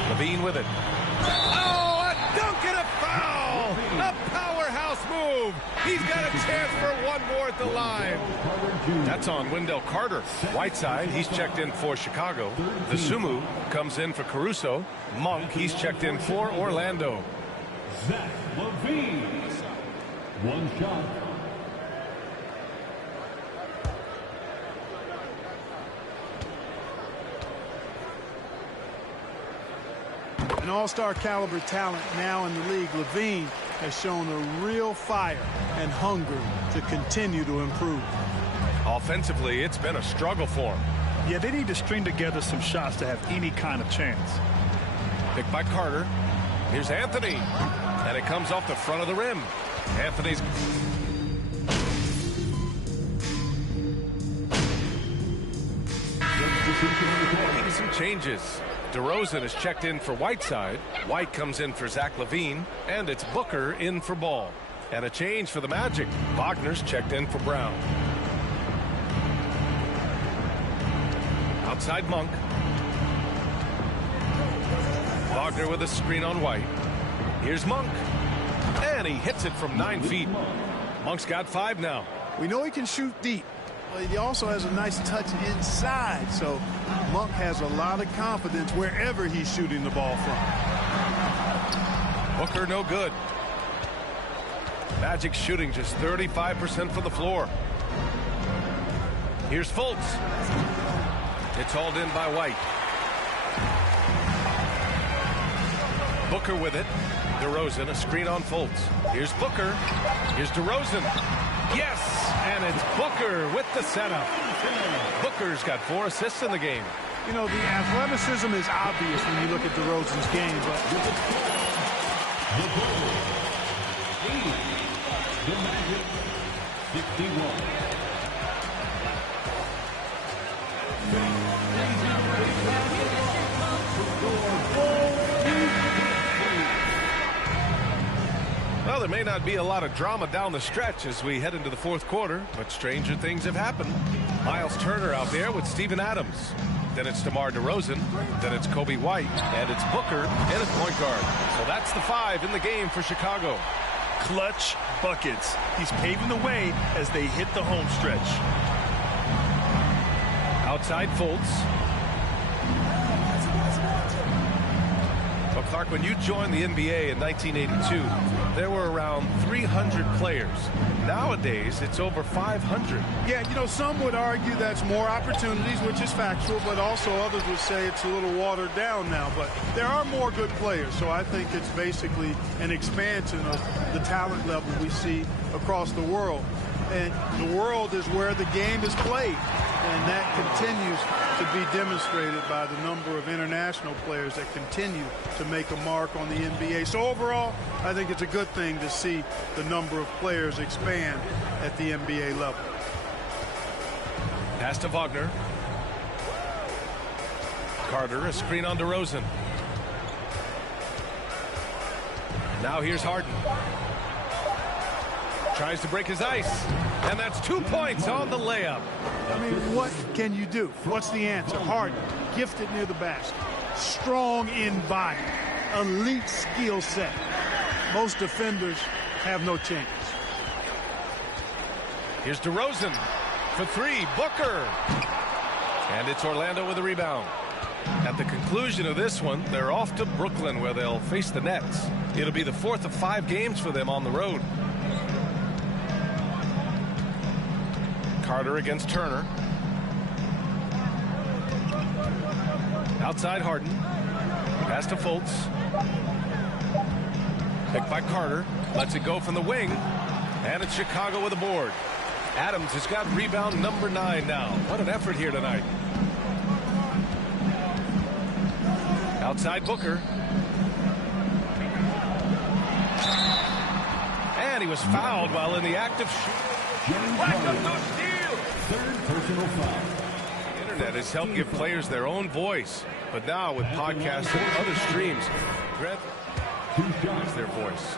LaVine with it. Oh, a dunk and a foul! A powerhouse move. He's got a chance for one more at the line. That's on Wendell Carter. Whiteside, he's checked in for Chicago. The Sumu comes in for Caruso. Monk, he's checked in for Orlando. Zach LaVine. 1 shot. An all-star caliber talent now in the league, LaVine has shown a real fire and hunger to continue to improve. Offensively, it's been a struggle for him. Yeah, they need to string together some shots to have any kind of chance. Picked by Carter. Here's Anthony. And it comes off the front of the rim. Anthony's... making some changes. DeRozan is checked in for Whiteside. White comes in for Zach LaVine. And it's Booker in for Ball. And a change for the Magic. Wagner's checked in for Brown. Outside Monk. Wagner with a screen on White. Here's Monk. And he hits it from 9 feet. Monk's got 5 now. We know he can shoot deep, but he also has a nice touch inside. So Monk has a lot of confidence wherever he's shooting the ball from. Booker no good. Magic shooting just 35% from the floor. Here's Fultz. It's hauled in by White. Booker with it. DeRozan, a screen on Fultz. Here's Booker. Here's DeRozan. Yes! And it's Booker with the setup. Booker's got 4 assists in the game. You know, the athleticism is obvious when you look at DeRozan's game, but The Magic, 61. Well, there may not be a lot of drama down the stretch as we head into the 4th quarter, but stranger things have happened. Miles Turner out there with Steven Adams. Then it's DeMar DeRozan. Then it's Kobe White. And it's Booker and his point guard. So that's the 5 in the game for Chicago. Clutch buckets. He's paving the way as they hit the home stretch. Outside Fultz. Well, Clark, when you joined the NBA in 1982, there were around 300 players. Nowadays, it's over 500. yeah, you know, some would argue that's more opportunities, which is factual, but also others would say it's a little watered down now. But there are more good players, so I think it's basically an expansion of the talent level we see across the world. And the world is where the game is played, and that continues to be demonstrated by the number of international players that continue to make a mark on the NBA. So overall, I think it's a good thing to see the number of players expand at the NBA level. Pass to Wagner. Carter, a screen on DeRozan. Now here's Harden. Tries to break his ice. And that's 2 points on the layup. I mean, what can you do? What's the answer? Harden, gifted near the basket, strong in body, elite skill set. Most defenders have no chance. Here's DeRozan for 3. Booker. And it's Orlando with a rebound. At the conclusion of this one, they're off to Brooklyn where they'll face the Nets. It'll be the 4th of 5 games for them on the road. Carter against Turner. Outside Harden. Pass to Fultz. Picked by Carter. Lets it go from the wing. And it's Chicago with a board. Adams has got rebound number 9 now. What an effort here tonight. Outside Booker. And he was fouled while in the act of Third personal foul. The internet has helped give players their own voice. But now with podcasts and other streams, is their voice.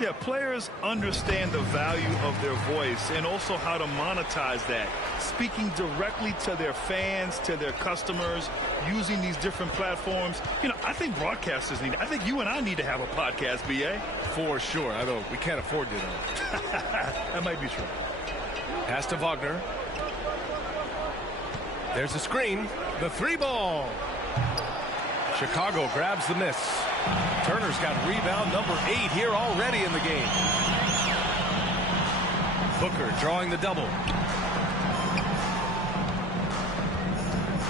Yeah, players understand the value of their voice and also how to monetize that. Speaking directly to their fans, to their customers, using these different platforms. You know, I think broadcasters need, I think you and I need to have a podcast, B.A. For sure. Although we can't afford to, though. That might be true. Pass to Wagner. There's a screen. The 3-ball. Chicago grabs the miss. Turner's got rebound number 8 here already in the game. Booker drawing the double.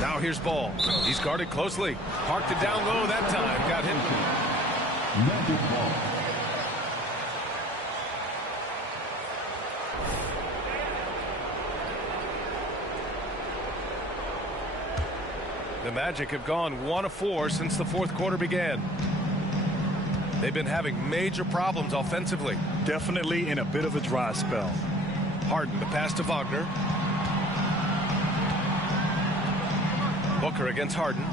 Now here's Ball. He's guarded closely. Parked it down low that time. Got hit. Magic ball. The Magic have gone 1 of 4 since the 4th quarter began. They've been having major problems offensively. Definitely in a bit of a dry spell. Harden to pass to Wagner. Booker against Harden.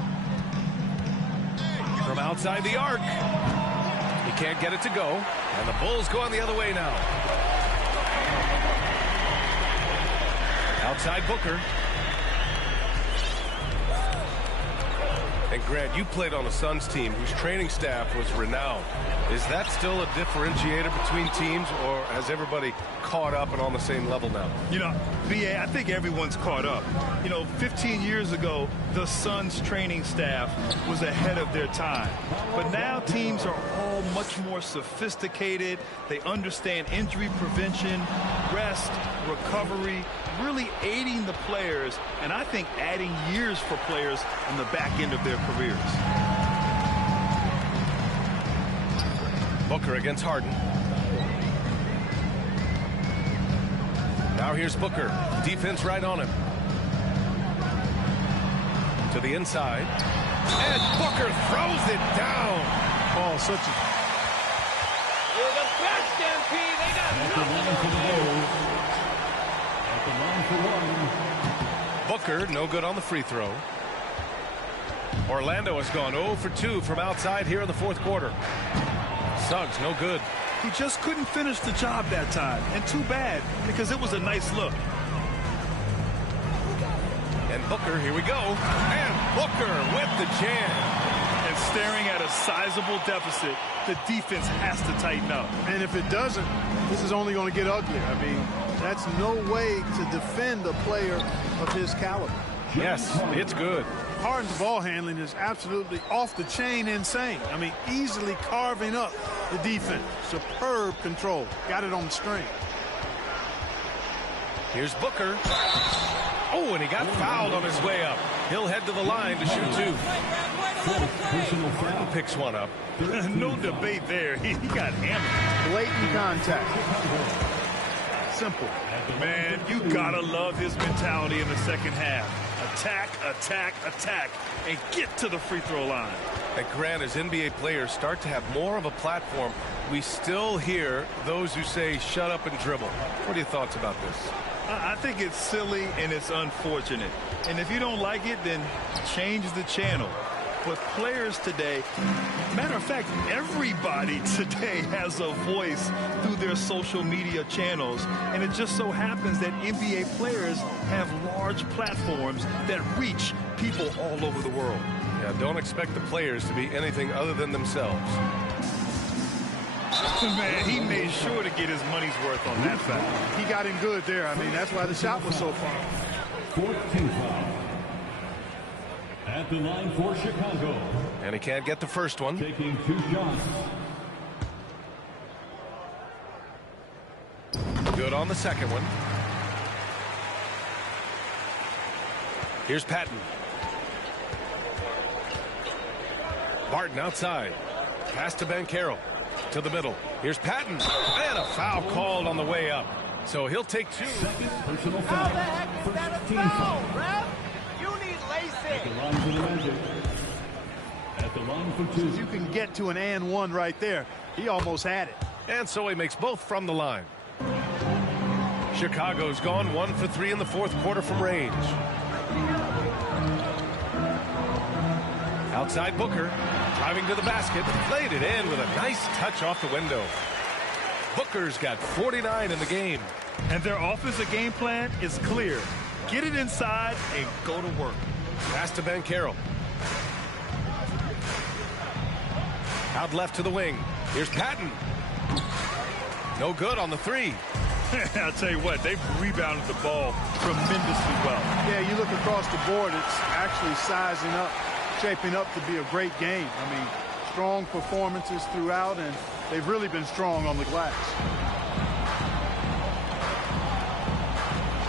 From outside the arc. He can't get it to go. And the Bulls going the other way now. Outside Booker. And Grant, you played on a Suns team whose training staff was renowned. Is that still a differentiator between teams, or has everybody caught up and on the same level now? You know, B.A., I think everyone's caught up. You know, 15 years ago, the Suns training staff was ahead of their time. But now teams are all much more sophisticated. They understand injury prevention, rest, recovery, really aiding the players, and I think adding years for players on the back end of their careers. Booker against Harden. Now here's Booker. Defense right on him. To the inside. And Booker throws it down. Oh, such a... You're the best, MP. They got nothing on you. Booker, no good on the free throw. Orlando has gone 0 for 2 from outside here in the fourth quarter. Suggs, no good. He just couldn't finish the job that time, and too bad, because it was a nice look. And Booker, here we go. And Booker with the jam. And staring at a sizable deficit, the defense has to tighten up. And if it doesn't, this is only going to get uglier. I mean, that's no way to defend a player of his caliber. Yes, it's good. Harden's ball handling is absolutely off the chain insane. I mean, easily carving up the defense. Superb control. Got it on the string. Here's Booker. Oh, and he got fouled on his way up. He'll head to the line to shoot two. Harden picks one up. No debate there. He got hammered. Blatant contact. Simple. Man, you gotta love his mentality in the second half. Attack, attack, attack, and get to the free throw line. And Grant, as NBA players start to have more of a platform, we still hear those who say shut up and dribble. What are your thoughts about this? I think it's silly and it's unfortunate. And if you don't like it, then change the channel. But players today, matter of fact, everybody today has a voice through their social media channels. And it just so happens that NBA players have large platforms that reach people all over the world. Yeah, don't expect the players to be anything other than themselves. Man, he made sure to get his money's worth on that foul. He got him good there. I mean, that's why the shot was so far. 14 foul. At the line for Chicago. And he can't get the first one. Taking 2 shots. Good on the second one. Here's Patton. Barton outside. Pass to Banchero. To the middle. Here's Patton. And a foul called on the way up. So he'll take 2. Personal foul. How the heck is that a foul, ref? You need LASIK. At the line for 2. You can get to an and one right there. He almost had it. And so he makes both from the line. Chicago's gone 1 for 3 in the fourth quarter from range. Outside Booker, driving to the basket, played it in with a nice touch off the window. Booker's got 49 in the game. And their offensive game plan is clear. Get it inside and go to work. Pass to Banchero. Out left to the wing. Here's Patton. No good on the 3. I'll tell you what, they've rebounded the ball tremendously well. Yeah, you look across the board, it's actually sizing up, shaping up to be a great game. I mean, strong performances throughout, and they've really been strong on the glass.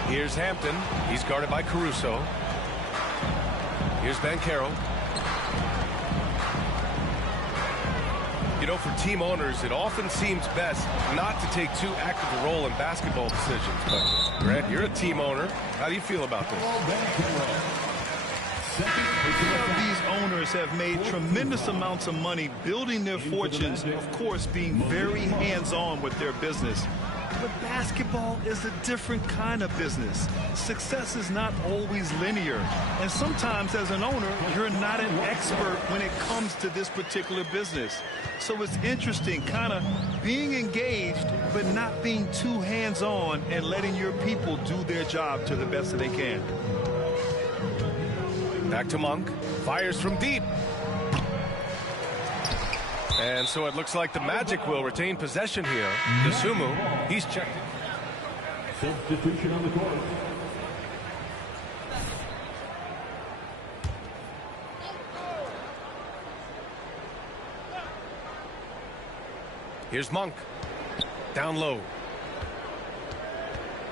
Here's Hampton. He's guarded by Caruso. Here's Banchero. You know, for team owners, it often seems best not to take too active a role in basketball decisions. But, Grant, you're a team owner. How do you feel about this? These owners have made tremendous amounts of money building their fortunes, of course, being very hands-on with their business. But basketball is a different kind of business. Success is not always linear. And sometimes as an owner, you're not an expert when it comes to this particular business. So it's interesting kind of being engaged, but not being too hands-on and letting your people do their job to the best that they can. Back to Monk. Fires from deep. And so it looks like the Magic will retain possession here. Dosunmu, he's checked. Substitution on the court. Here's Monk. Down low.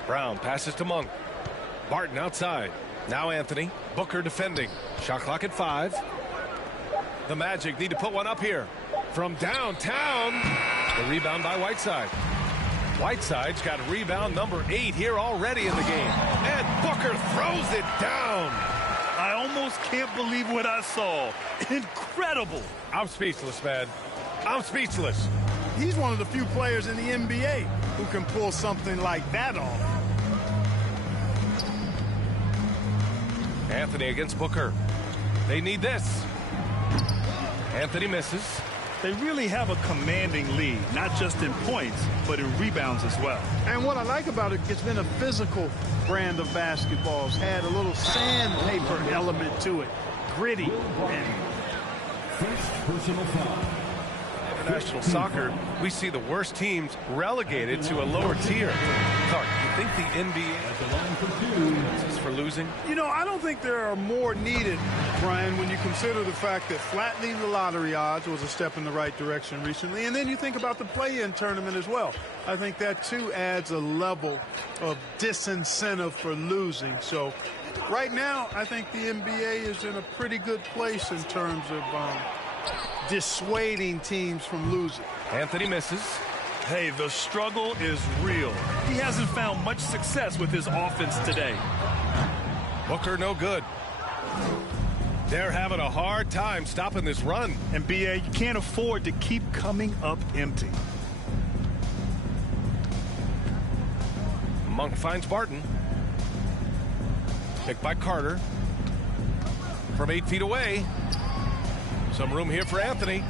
Brown passes to Monk. Barton outside. Now Anthony. Booker defending. Shot clock at 5. The Magic need to put one up here. From downtown. The rebound by Whiteside. Whiteside's got rebound number 8 here already in the game. And Booker throws it down. I almost can't believe what I saw. Incredible. I'm speechless, man. I'm speechless. He's one of the few players in the NBA who can pull something like that off. Anthony against Booker. They need this. Anthony misses. They really have a commanding lead, not just in points, but in rebounds as well. And what I like about it, it's been a physical brand of basketball. It's had a little sandpaper element to it. Gritty. First personal foul. International soccer, we see the worst teams relegated to a lower tier. Clark, you think the NBA is for losing? You know, I don't think there are more needed, Brian, when you consider the fact that flattening the lottery odds was a step in the right direction recently. And then you think about the play-in tournament as well. I think that, too, adds a level of disincentive for losing. So right now, I think the NBA is in a pretty good place in terms of dissuading teams from losing. Anthony misses. Hey, the struggle is real. He hasn't found much success with his offense today. Booker no good. They're having a hard time stopping this run. And BA, you can't afford to keep coming up empty. Monk finds Barton. Picked by Carter. From 8 feet away. Some room here for Anthony.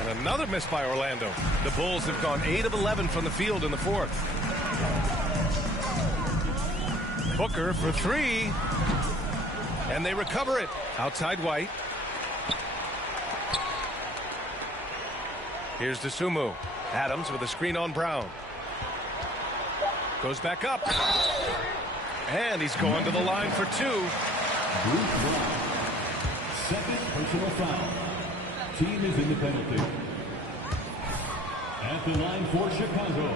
And another miss by Orlando. The Bulls have gone 8 of 11 from the field in the 4th. Booker for 3. And they recover it. Outside White. Here's Dosunmu. Adams with a screen on Brown. Goes back up. And he's going to the line for 2. Bruce Brown. Second personal foul. Team is in the penalty. At the line for Chicago,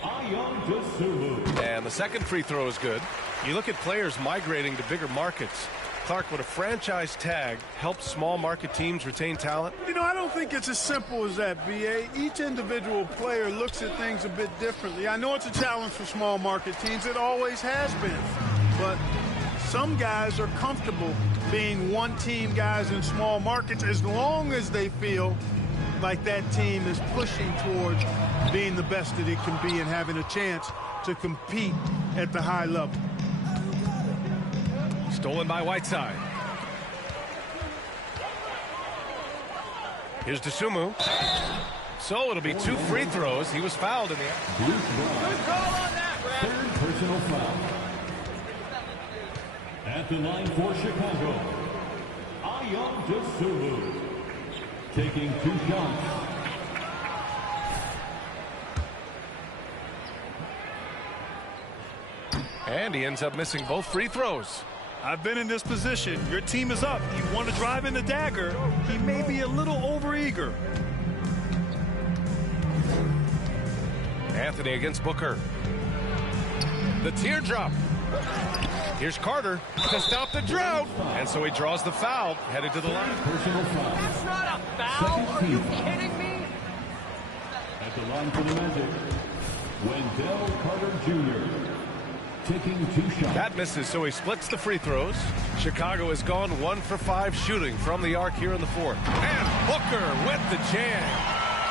Ayo Dosunmu. And the second free throw is good. You look at players migrating to bigger markets. Clark, would a franchise tag help small market teams retain talent? You know, I don't think it's as simple as that, B.A. Each individual player looks at things a bit differently. I know it's a challenge for small market teams. It always has been. But some guys are comfortable being one-team guys in small markets as long as they feel like that team is pushing towards being the best that it can be and having a chance to compete at the high level. Stolen by Whiteside. Here's Dosunmu. So it'll be 2 free throws. He was fouled in the end. Good call on that, Brad. Third personal foul. At the line for Chicago, Ayo Dosunmu. Taking 2 shots. And he ends up missing both free throws. I've been in this position. Your team is up. You want to drive in the dagger. He may be a little overeager. Anthony against Booker. The teardrop. Here's Carter to stop the drought. And so he draws the foul, headed to the line. Personal foul. That's not a foul. Are you kidding me? At the line for the Magic, Wendell Carter Jr. taking 2 shots. That misses, so he splits the free throws. Chicago has gone 1 for 5 shooting from the arc here in the 4th. And Booker with the jam.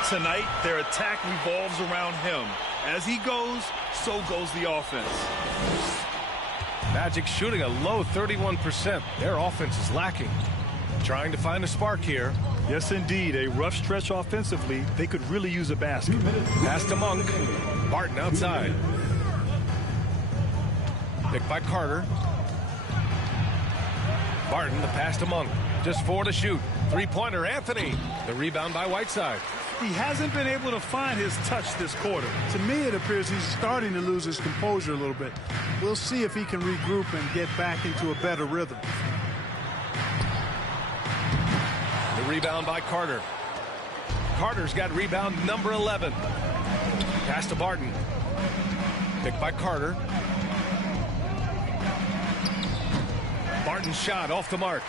Tonight, their attack revolves around him. As he goes, so goes the offense. Magic shooting a low 31%. Their offense is lacking. Trying to find a spark here. Yes, indeed. A rough stretch offensively. They could really use a basket. Pass to Monk. Barton outside. Picked by Carter. Barton, the pass to Monk. Just 4 to shoot. Three-pointer, Anthony. The rebound by Whiteside. He hasn't been able to find his touch this quarter. To me, it appears he's starting to lose his composure a little bit. We'll see if he can regroup and get back into a better rhythm. The rebound by Carter. Carter's got rebound number 11. Pass to Barton. Picked by Carter. Barton's shot off the mark.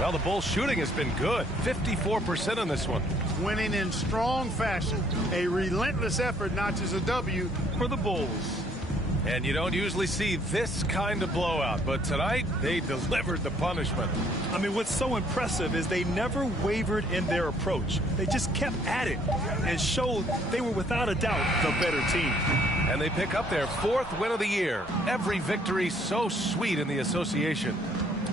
Well, the Bulls shooting has been good. 54% on this one. Winning in strong fashion. A relentless effort notches a W for the Bulls. And you don't usually see this kind of blowout, but tonight they delivered the punishment. I mean, what's so impressive is they never wavered in their approach. They just kept at it and showed they were without a doubt the better team. And they pick up their 4th win of the year. Every victory so sweet in the association.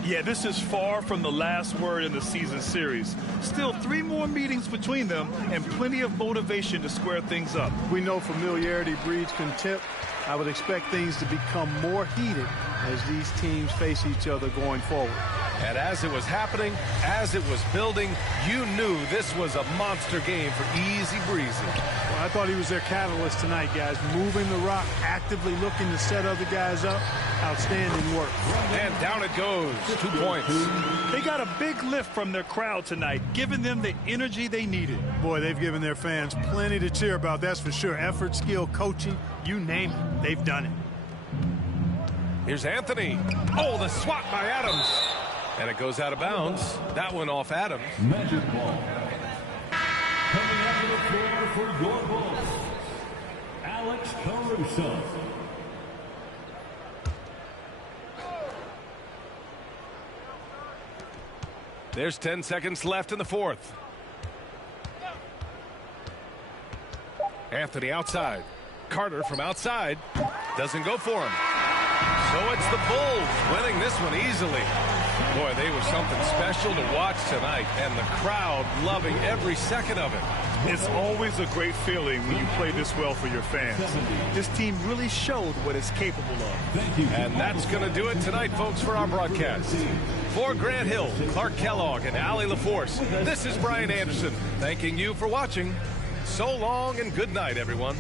Yeah, this is far from the last word in the season series. Still 3 more meetings between them and plenty of motivation to square things up. We know familiarity breeds contempt. I would expect things to become more heated as these teams face each other going forward. And as it was happening, as it was building, you knew this was a monster game for Easy Breezy. Well, I thought he was their catalyst tonight, guys. Moving the rock, actively looking to set other guys up. Outstanding work. And down it goes. 2 points. They got a big lift from their crowd tonight, giving them the energy they needed. Boy, they've given their fans plenty to cheer about, that's for sure. Effort, skill, coaching, you name it, they've done it. Here's Anthony. Oh, the swat by Adams. And it goes out of bounds. That one off Adams. Magic ball. Coming out to the floor for your Bulls, Alex Caruso. There's 10 seconds left in the 4th. Anthony outside. Carter from outside. Doesn't go for him. So it's the Bulls winning this one easily. Boy, they were something special to watch tonight, and the crowd loving every second of it. It's always a great feeling when you play this well for your fans. This team really showed what it's capable of. And that's going to do it tonight, folks, for our broadcast. For Grant Hill, Clark Kellogg, and Allie LaForce, this is Brian Anderson, thanking you for watching. So long and good night, everyone.